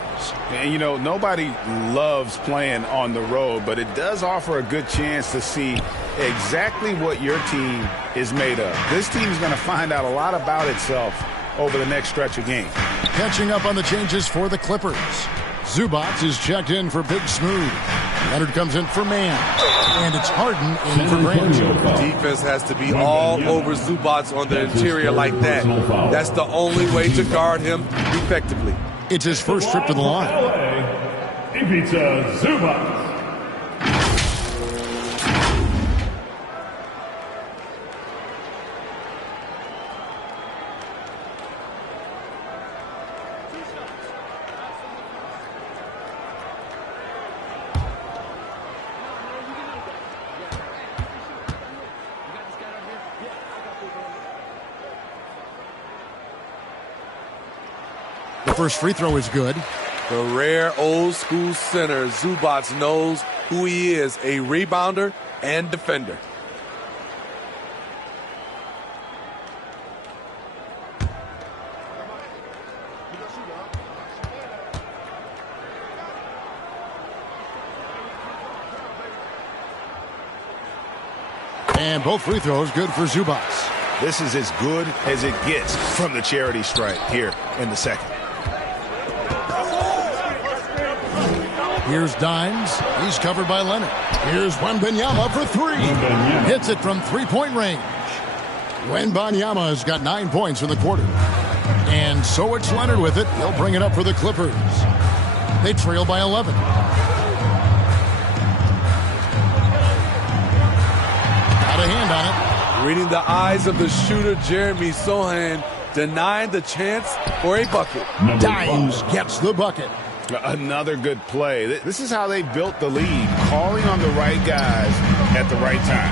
And, you know, nobody loves playing on the road, but it does offer a good chance to see exactly what your team is made of. This team is going to find out a lot about itself over the next stretch of games. Catching up on the changes for the Clippers. Zubac is checked in for Big Smooth. Leonard comes in for Mann. And it's Harden in for Grant. Defense has to be all over Zubac on the interior like that. That's the only way to guard him effectively. It's his first trip to the line. Ivica Zubac. The first free throw is good. The rare old school center, Zubac, knows who he is, a rebounder and defender. And both free throws good for Zubac. This is as good as it gets from the charity stripe here in the second. Here's Dimes. He's covered by Leonard. Here's Wembanyama for three. Hits it from three-point range. Wembanyama has got 9 points in the quarter. And so it's Leonard with it. He'll bring it up for the Clippers. They trail by 11. Got a hand on it. Reading the eyes of the shooter, Jeremy Sohan, denying the chance for a bucket. Dimes gets the bucket. Another good play. This is how they built the lead, calling on the right guys at the right time.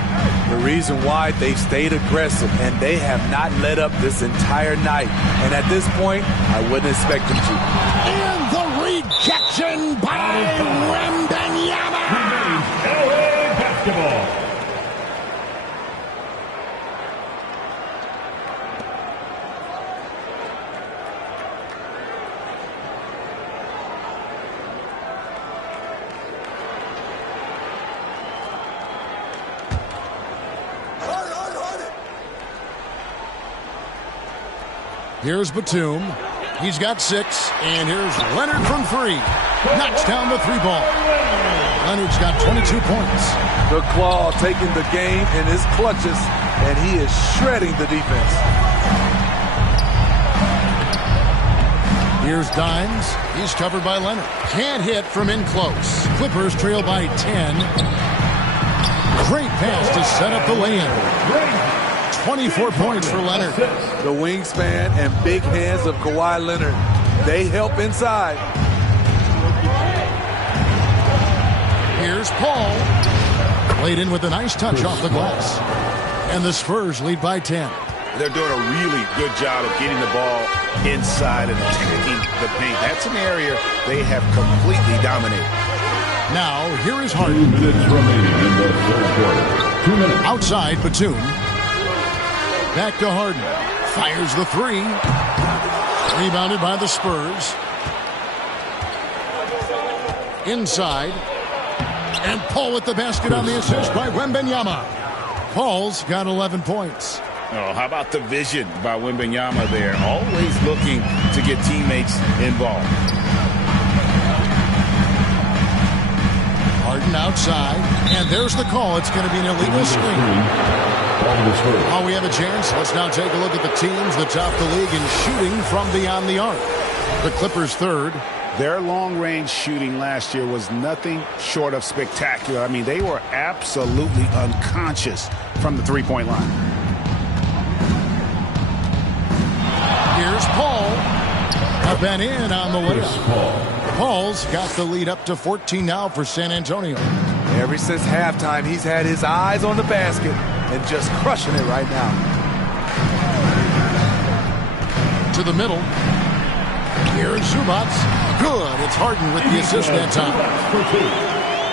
The reason why they stayed aggressive, and they have not let up this entire night. And at this point, I wouldn't expect them to. And the rejection by Wembanyama. LA basketball. Here's Batum. He's got 6. And here's Leonard from 3. Knocks down the 3 ball. Leonard's got 22 points. The Claw taking the game in his clutches, and he is shredding the defense. Here's Dimes. He's covered by Leonard. Can't hit from in close. Clippers trail by 10. Great pass to set up the lay-in. 24 points for Leonard. The wingspan and big hands of Kawhi Leonard. They help inside. Here's Paul. Played in with a nice touch off the glass. And the Spurs lead by 10. They're doing a really good job of getting the ball inside and attacking the paint. That's an area they have completely dominated. Now, here is Harden. 2 minutes remaining in the third quarter. 2 minutes. Outside, Batum. Back to Harden. Fires the 3. Rebounded by the Spurs. Inside. And Paul with the basket on the assist by Wembanyama. Paul's got 11 points. Oh, how about the vision by Wembanyama there? Always looking to get teammates involved. Harden outside. And there's the call. It's going to be an illegal screen. While we have a chance, let's now take a look at the teams that top the league in shooting from beyond the arc. The Clippers third. Their long-range shooting last year was nothing short of spectacular. I mean, they were absolutely unconscious from the three-point line. Here's Paul. Up and in on the layup. Paul's got the lead up to 14 now for San Antonio. Ever since halftime, he's had his eyes on the basket and just crushing it right now. To the middle. Here's Zubac. Good. It's Harden with the assist that time.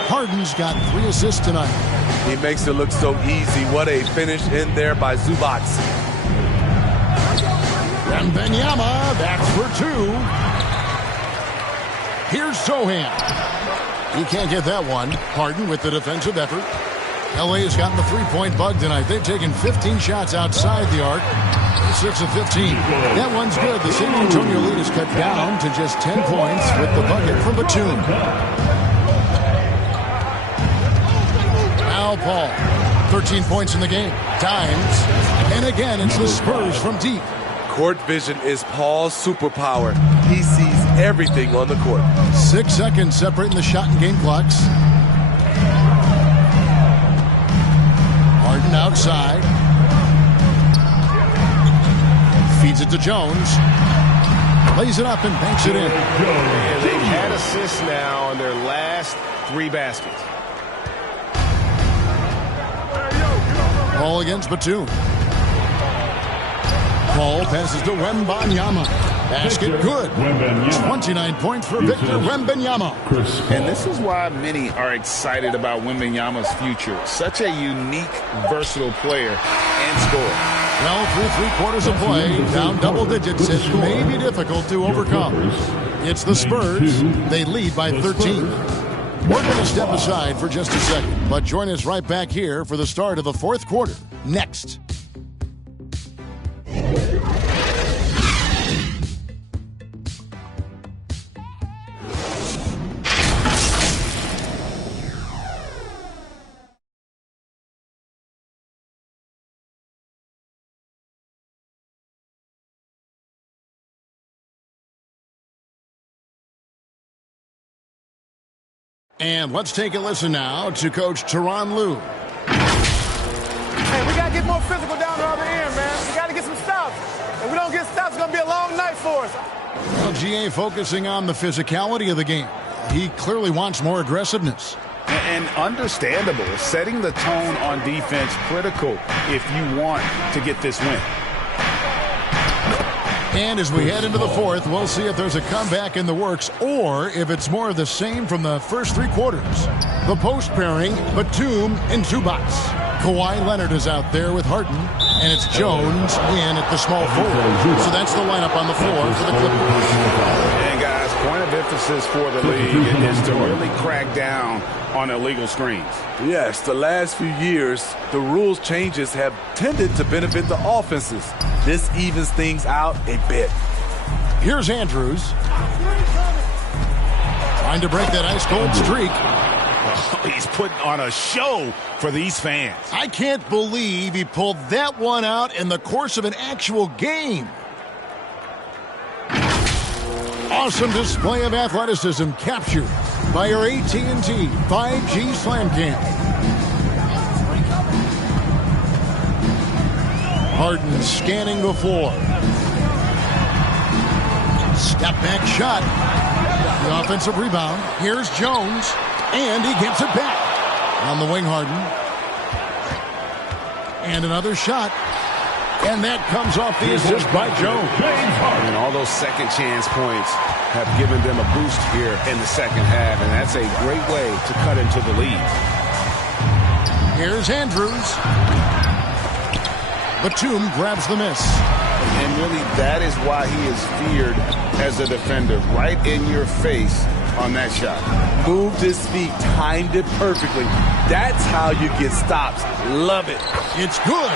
Harden's got 3 assists tonight. He makes it look so easy. What a finish in there by Zubac. Wembanyama, that's for 2. Here's Sohan. He can't get that one. Harden with the defensive effort. LA has gotten the 3-point bug tonight. They've taken 15 shots outside the arc. 6 of 15. That one's good. The San Antonio lead is cut down to just 10 points with the bucket from Batum. Now Paul. 13 points in the game. Dimes. And again, it's the Spurs from deep. Court vision is Paul's superpower. He sees everything on the court. 6 seconds separating the shot and game clocks. Harden outside. Feeds it to Jones. Lays it up and banks it in. And they've had assists now on their last 3 baskets. Ball against Batum. Paul passes to Wembanyama. Basket good. 29 points for Victor Wembanyama. And this is why many are excited about Wembanyama's future. Such a unique, versatile player and scorer. Well, through 3 quarters of play, down double digits, it may be difficult to overcome. It's the Spurs. They lead by 13. We're going to step aside for just a second, but join us right back here for the start of the fourth quarter. Next. And let's take a listen now to Coach Tyronn Lue. Hey, we got to get more physical down the other end, man. We got to get some stops. If we don't get stops, it's going to be a long night for us. Well, GA focusing on the physicality of the game. He clearly wants more aggressiveness. And understandable. Setting the tone on defense critical if you want to get this win. And as we head into the fourth, we'll see if there's a comeback in the works or if it's more of the same from the first three quarters. The post pairing, Batum and Zubac. Kawhi Leonard is out there with Harden, and it's Jones in at the small forward. So that's the lineup on the floor for the Clippers. And guys, point of emphasis for the league is to really crack down on illegal screens. Yes, the last few years, the rules changes have tended to benefit the offenses. This evens things out a bit. Here's Andrews. Trying to break that ice-cold streak. He's putting on a show for these fans. I can't believe he pulled that one out in the course of an actual game. Awesome display of athleticism captured by our AT&T 5G Slam Cam. Harden scanning the floor. Step back shot. The offensive rebound. Here's Jones. And he gets it back. On the wing, Harden. And another shot. And that comes off the assist by Jones. And all those second chance points have given them a boost here in the second half. And that's a great way to cut into the lead. Here's Andrews. Batum grabs the miss. And really, that is why he is feared as a defender. Right in your face on that shot. Moved his feet, timed it perfectly. That's how you get stops. Love it. It's good.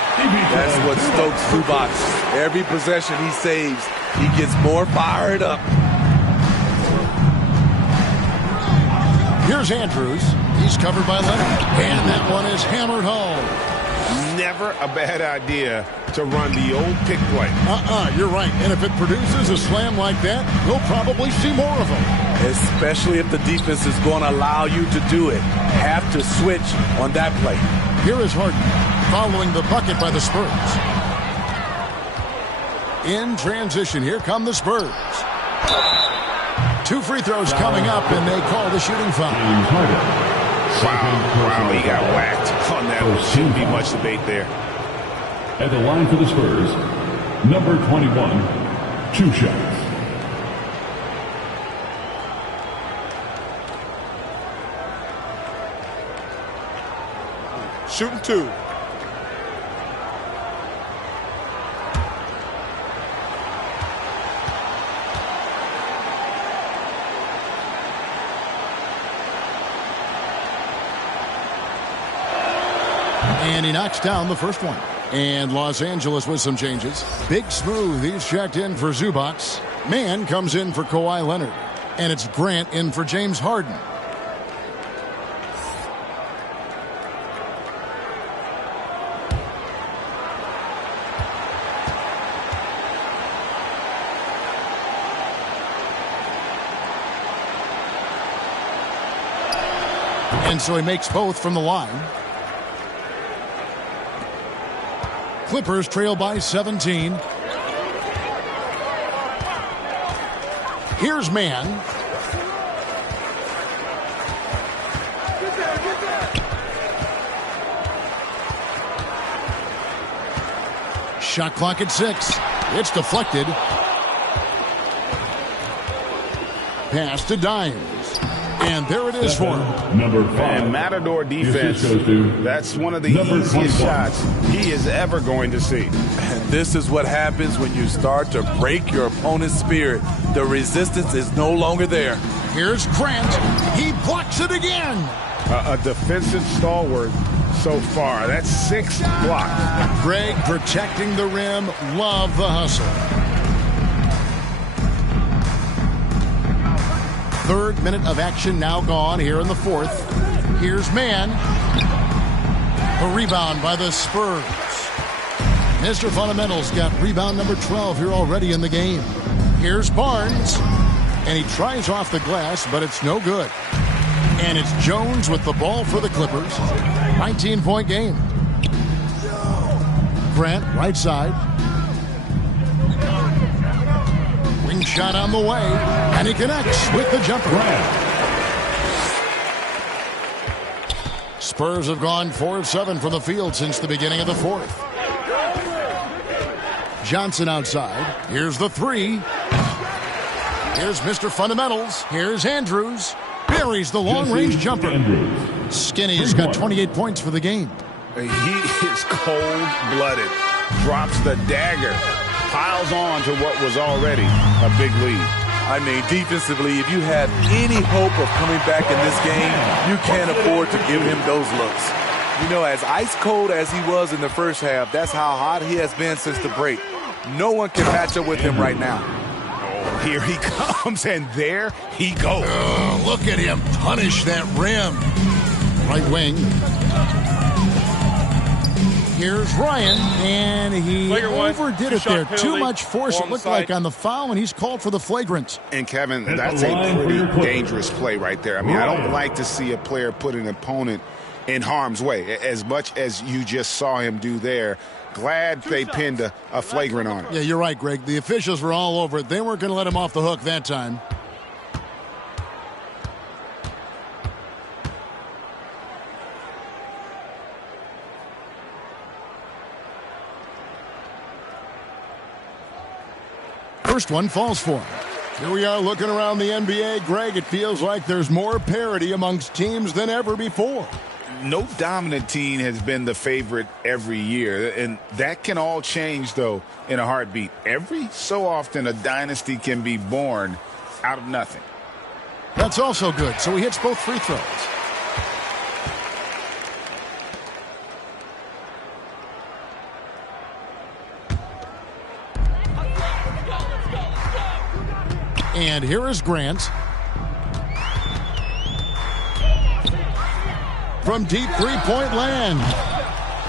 That's what Stokes Zubac. Every possession he saves, he gets more fired up. Here's Andrews. He's covered by Leonard. And that one is hammered home. Never a bad idea to run the old pick play. You're right. And if it produces a slam like that, we'll probably see more of them. Especially if the defense is going to allow you to do it. Have to switch on that play. Here is Harden following the bucket by the Spurs. In transition, here come the Spurs. 2 free throws coming up, and they call the shooting foul. Wow, he got whacked on that. There shouldn't be much debate there. At the line for the Spurs, number 21, 2 shots. Shooting 2. And he knocks down the first one. And Los Angeles with some changes. Big Smooth, he's checked in for Zubac. Mann comes in for Kawhi Leonard. And it's Grant in for James Harden. And so he makes both from the line. Clippers trail by 17. Here's Mann. Shot clock at 6. It's deflected. Pass to Dimes. And there it is for him. Number 5. And Matador defense, that's one of the easiest shots he is ever going to see. And this is what happens when you start to break your opponent's spirit. The resistance is no longer there. Here's Grant. He blocks it again. A defensive stalwart so far. That's 6 blocks. Greg protecting the rim. Love the hustle. Third minute of action now gone here in the fourth. Here's Mann. A rebound by the Spurs. Mr. Fundamentals got rebound number 12 here already in the game. Here's Barnes. And he tries off the glass, but it's no good. And it's Jones with the ball for the Clippers. 19-point game. Grant, right side. Wing shot on the way. And he connects with the jumper. Spurs have gone 4 of 7 from the field since the beginning of the fourth. Johnson outside. Here's the three. Here's Mr. Fundamentals. Here's Andrews. Buries the long-range jumper. Skinny's got 28 points for the game. He is cold-blooded. Drops the dagger. Piles on to what was already a big lead. I mean, defensively, if you have any hope of coming back in this game, you can't afford to give him those looks. You know, as ice-cold as he was in the first half, that's how hot he has been since the break. No one can match up with him right now. Oh, here he comes, and there he goes. Look at him punish that rim. Right wing. Here's Ryan, and he overdid it there. Too much force, it looked like, on the foul, and he's called for the flagrant. And, Kevin, that's a pretty dangerous play right there. I mean, I don't like to see a player put an opponent in harm's way, as much as you just saw him do there. Glad they pinned a flagrant on it. Yeah, you're right, Greg. The officials were all over it. They weren't going to let him off the hook that time. First one falls for him. Here we are looking around the NBA. Greg, it feels like there's more parity amongst teams than ever before. No dominant team has been the favorite every year, and that can all change, though, in a heartbeat. Every so often, a dynasty can be born out of nothing. That's also good, so he hits both free throws. And here is Grant. From deep three-point land.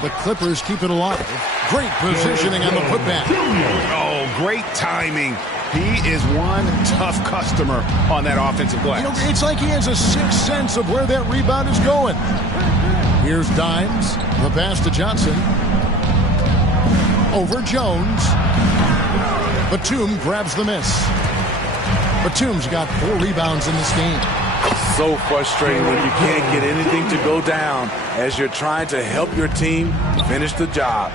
The Clippers keep it alive. Great positioning on the putback. Oh, great timing. He is one tough customer on that offensive glass. You know, it's like he has a sixth sense of where that rebound is going. Here's Dimes. The pass to Johnson. Over Jones. Batum grabs the miss. Batum's got 4 rebounds in this game. So frustrating when you can't get anything to go down as you're trying to help your team finish the job.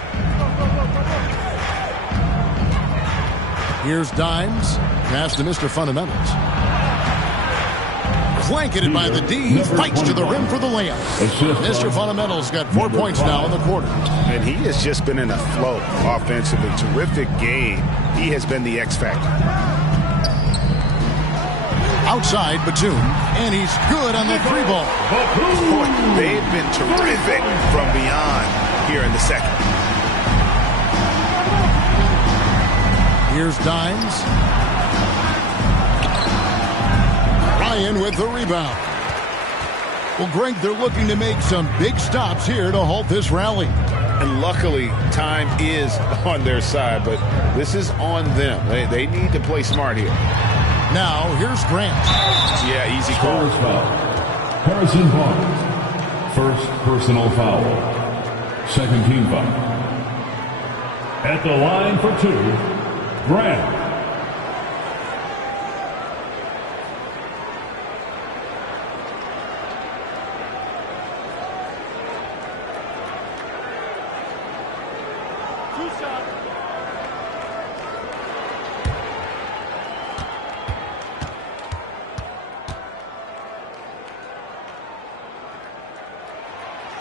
Here's Dimes. Pass to Mr. Fundamentals. Blanketed by the D. Fights to the rim for the layup. Mr. Fundamentals got 4 points now in the quarter. And he has just been in a flow offensively. Terrific game. He has been the X factor. Outside Batum, and he's good on the 3 ball. Boy, they've been terrific from beyond here in the second. Here's Dimes. Ryan with the rebound. Well, Greg, they're looking to make some big stops here to halt this rally. And luckily, time is on their side, but this is on them. They need to play smart here. Now, here's Grant. Yeah, easy call. First foul. Harrison Barnes. First personal foul. Second team foul. At the line for 2, Grant.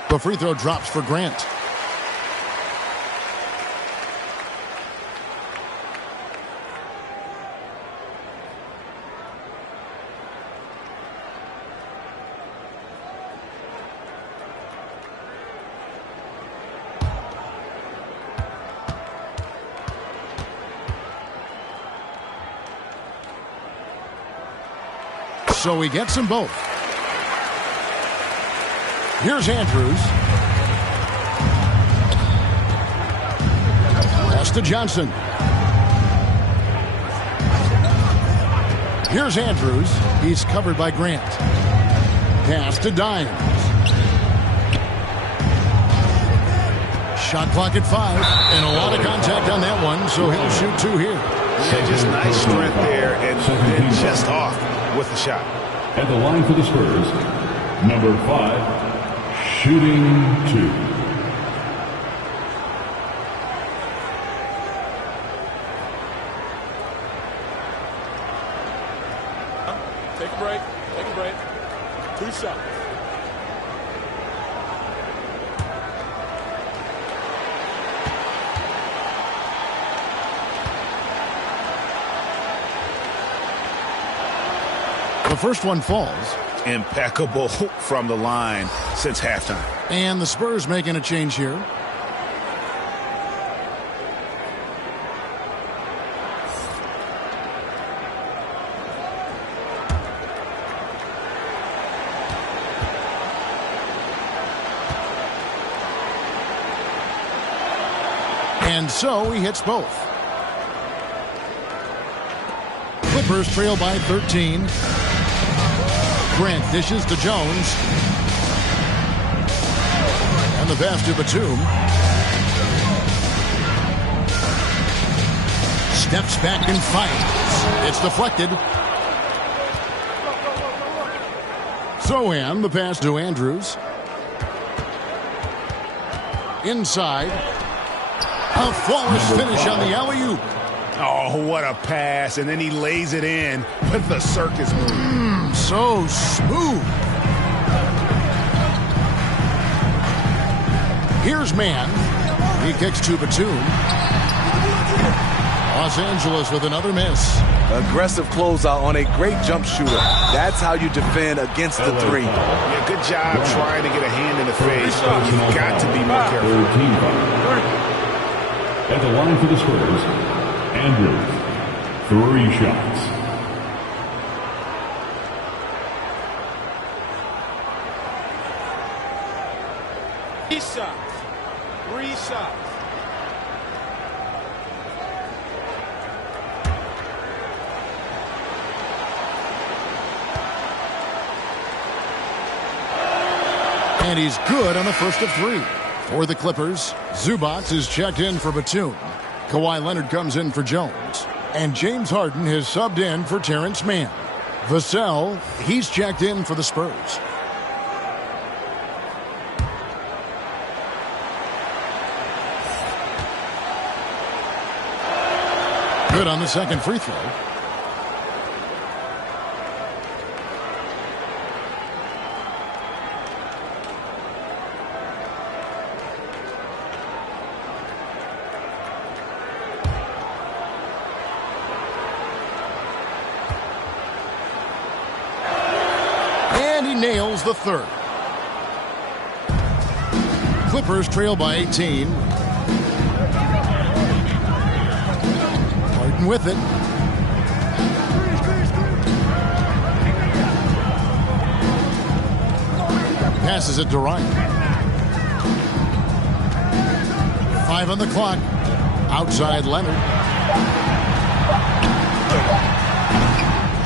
The free throw drops for Grant. So he gets them both. Here's Andrews. Pass to Johnson. Here's Andrews. He's covered by Grant. Pass to Dimes. Shot clock at 5. And a lot of contact on that one, so he'll shoot 2 here. Yeah, just nice strength there and then just off with the shot. At the line for the Spurs, number 5, shooting 2. Take a break. Take a break. 2 shots. The first one falls. Impeccable from the line since halftime. And the Spurs making a change here. And so he hits both. Clippers trail by 13. Grant dishes to Jones. And the pass to Batum. Steps back and fights. It's deflected. Sohan, the pass to Andrews. Inside. A flawless finish on the alley-oop. Oh, what a pass. And then he lays it in with the circus move. So smooth. Here's Mann. He kicks to Batum. Los Angeles with another miss. Aggressive closeout on a great jump shooter. That's how you defend against the 3. Yeah, good job trying to get a hand in the face, but you've got to be more careful. At the line for the Spurs, Andrews, 3 shots. Three shots. And he's good on the first of 3. For the Clippers, Zubac is checked in for Batum. Kawhi Leonard comes in for Jones. And James Harden has subbed in for Terrence Mann. Vassell, he's checked in for the Spurs. Good on the second free throw. And he nails the third. Clippers trail by 18. With it. Passes it to Ryan. 5 on the clock. Outside Leonard.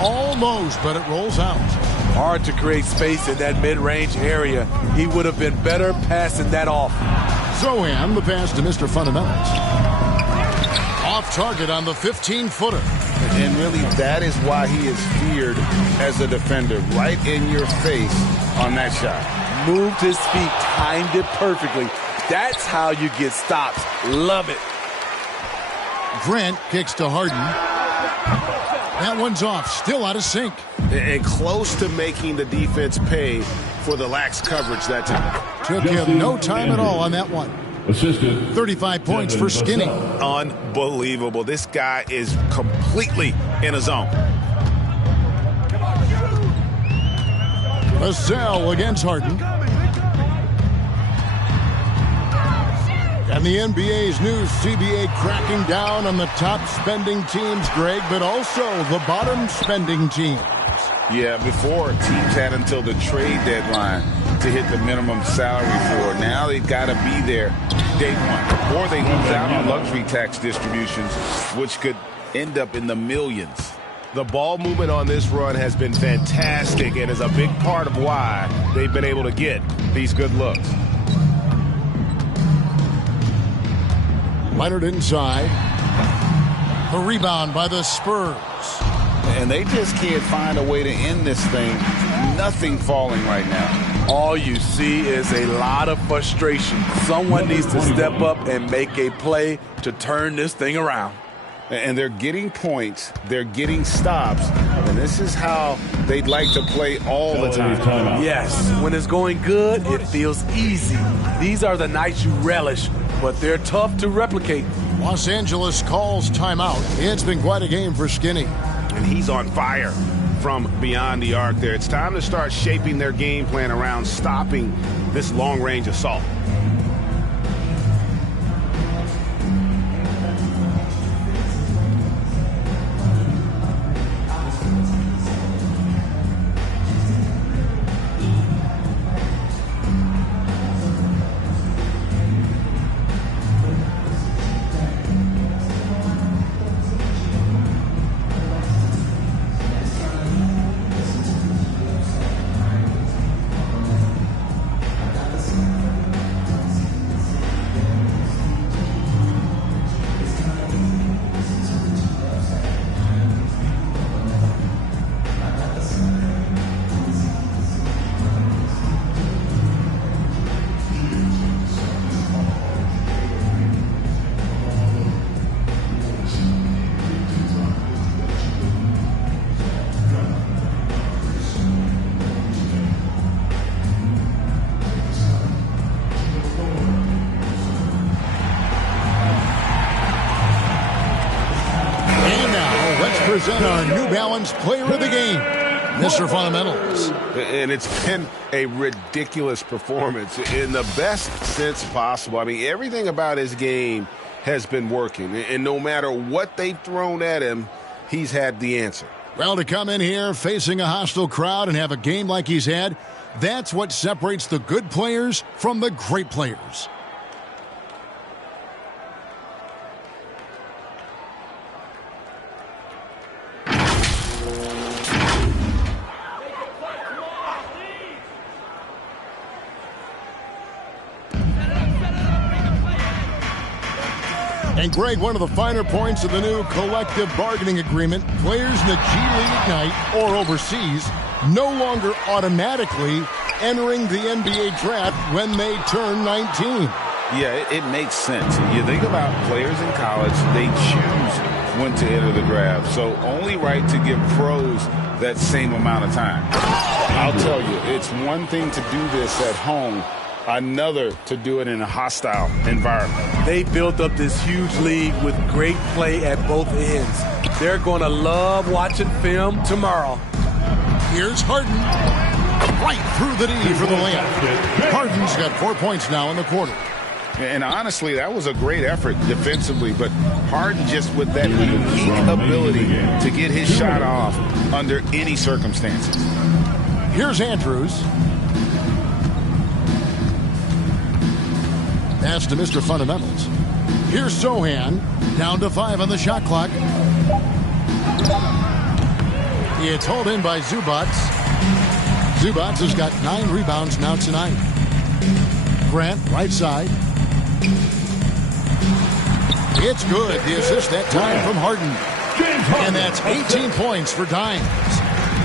Almost, but it rolls out. Hard to create space in that mid-range area. He would have been better passing that off. Sohan, the pass to Mr. Fundamentals. Off target on the 15-footer. And really, that is why he is feared as a defender. Right in your face on that shot. Moved his feet, timed it perfectly. That's how you get stops. Love it. Grant kicks to Harden. That one's off. Still out of sync. And close to making the defense pay for the lax coverage that time. Took him no time at all on that one. Assisted 35 points for Skinny. Unbelievable. This guy is completely in a zone. Vassell against Harden. And the NBA's new CBA cracking down on the top spending teams, Greg, but also the bottom spending teams. Yeah, before teams had until the trade deadline to hit the minimum salary floor. Now they've got to be there day one, or they lose out on luxury tax distributions, which could end up in the millions. The ball movement on this run has been fantastic and is a big part of why they've been able to get these good looks. Leonard inside. The rebound by the Spurs. And they just can't find a way to end this thing. Nothing falling right now. All you see is a lot of frustration. Someone needs to step up and make a play to turn this thing around. And they're getting points. They're getting stops. And this is how they'd like to play all the time. Yes, when it's going good, it feels easy. These are the nights you relish, but they're tough to replicate. Los Angeles calls timeout. It's been quite a game for Skinny. And he's on fire from beyond the arc there. It's time to start shaping their game plan around stopping this long-range assault. Present our New Balance Player of the Game, Mr. Fundamentals. And it's been a ridiculous performance in the best sense possible. I mean, everything about his game has been working. And no matter what they've thrown at him, he's had the answer. Well, to come in here facing a hostile crowd and have a game like he's had, that's what separates the good players from the great players. And, Greg, one of the finer points of the new collective bargaining agreement, players in the G League Ignite or overseas no longer automatically entering the NBA draft when they turn 19. Yeah, it makes sense. You think about players in college, they choose when to enter the draft. So only right to give pros that same amount of time. I'll tell you, it's one thing to do this at home, another to do it in a hostile environment. They built up this huge league with great play at both ends. They're going to love watching film tomorrow. Here's Harden. Right through the D for the layup. Harden's got 4 points now in the quarter. And honestly, that was a great effort defensively, but Harden just with that unique ability to get his shot off under any circumstances. Here's Andrews. Pass to Mr. Fundamentals. Here's Sohan. Down to 5 on the shot clock. It's hauled in by Zubats. Zubats has got 9 rebounds now tonight. Grant, right side. It's good. The assist that time from Harden. And that's 18 points for Dimes.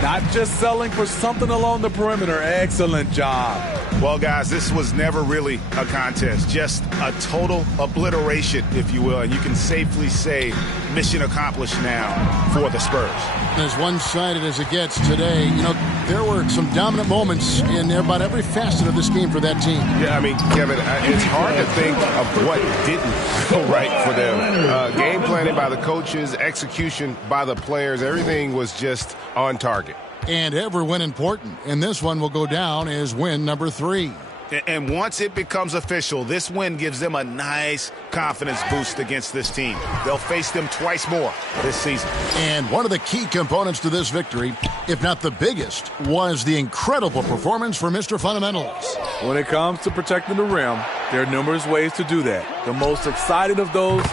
Not just selling for something along the perimeter. Excellent job. Well, guys, this was never really a contest. Just a total obliteration, if you will. And you can safely say mission accomplished now for the Spurs. As one-sided as it gets today, you know, there were some dominant moments in about every facet of this game for that team. Yeah, I mean, Kevin, it's hard to think of what didn't go right for them. Game planning by the coaches, execution by the players, everything was just on target. And every win important. And this one will go down as win number 3. And once it becomes official, this win gives them a nice confidence boost against this team. They'll face them twice more this season. And one of the key components to this victory, if not the biggest, was the incredible performance for Mr. Fundamentals. When it comes to protecting the rim, there are numerous ways to do that. The most exciting of those,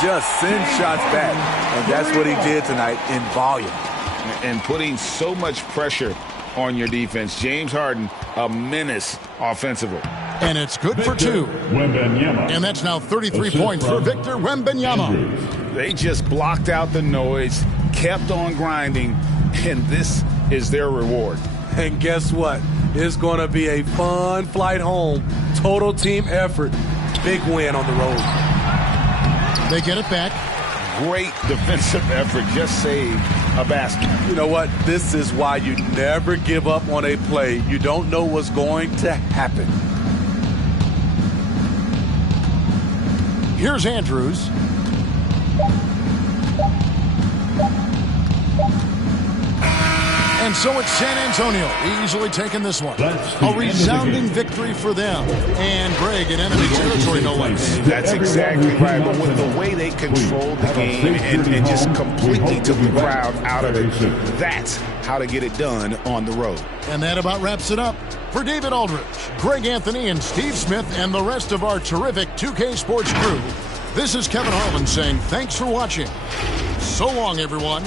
just send shots back. And that's what he did tonight in volume. And putting so much pressure on your defense. James Harden, a menace offensively. And it's good for 2. And that's now 33 points for Victor Wembanyama. They just blocked out the noise, kept on grinding, and this is their reward. And guess what? It's going to be a fun flight home. Total team effort. Big win on the road. They get it back. Great defensive effort. Just saved a basket. You know what? This is why you never give up on a play. You don't know what's going to happen. Here's Andrews. And so it's San Antonio easily taking this one. A resounding victory for them. And Greg in enemy territory, no less. That's exactly right. But with the way they controlled the game and just completely took the crowd out of it, that's how to get it done on the road. And that about wraps it up. For David Aldridge, Greg Anthony, and Steve Smith, and the rest of our terrific 2K Sports crew, this is Kevin Harlan saying thanks for watching. So long, everyone.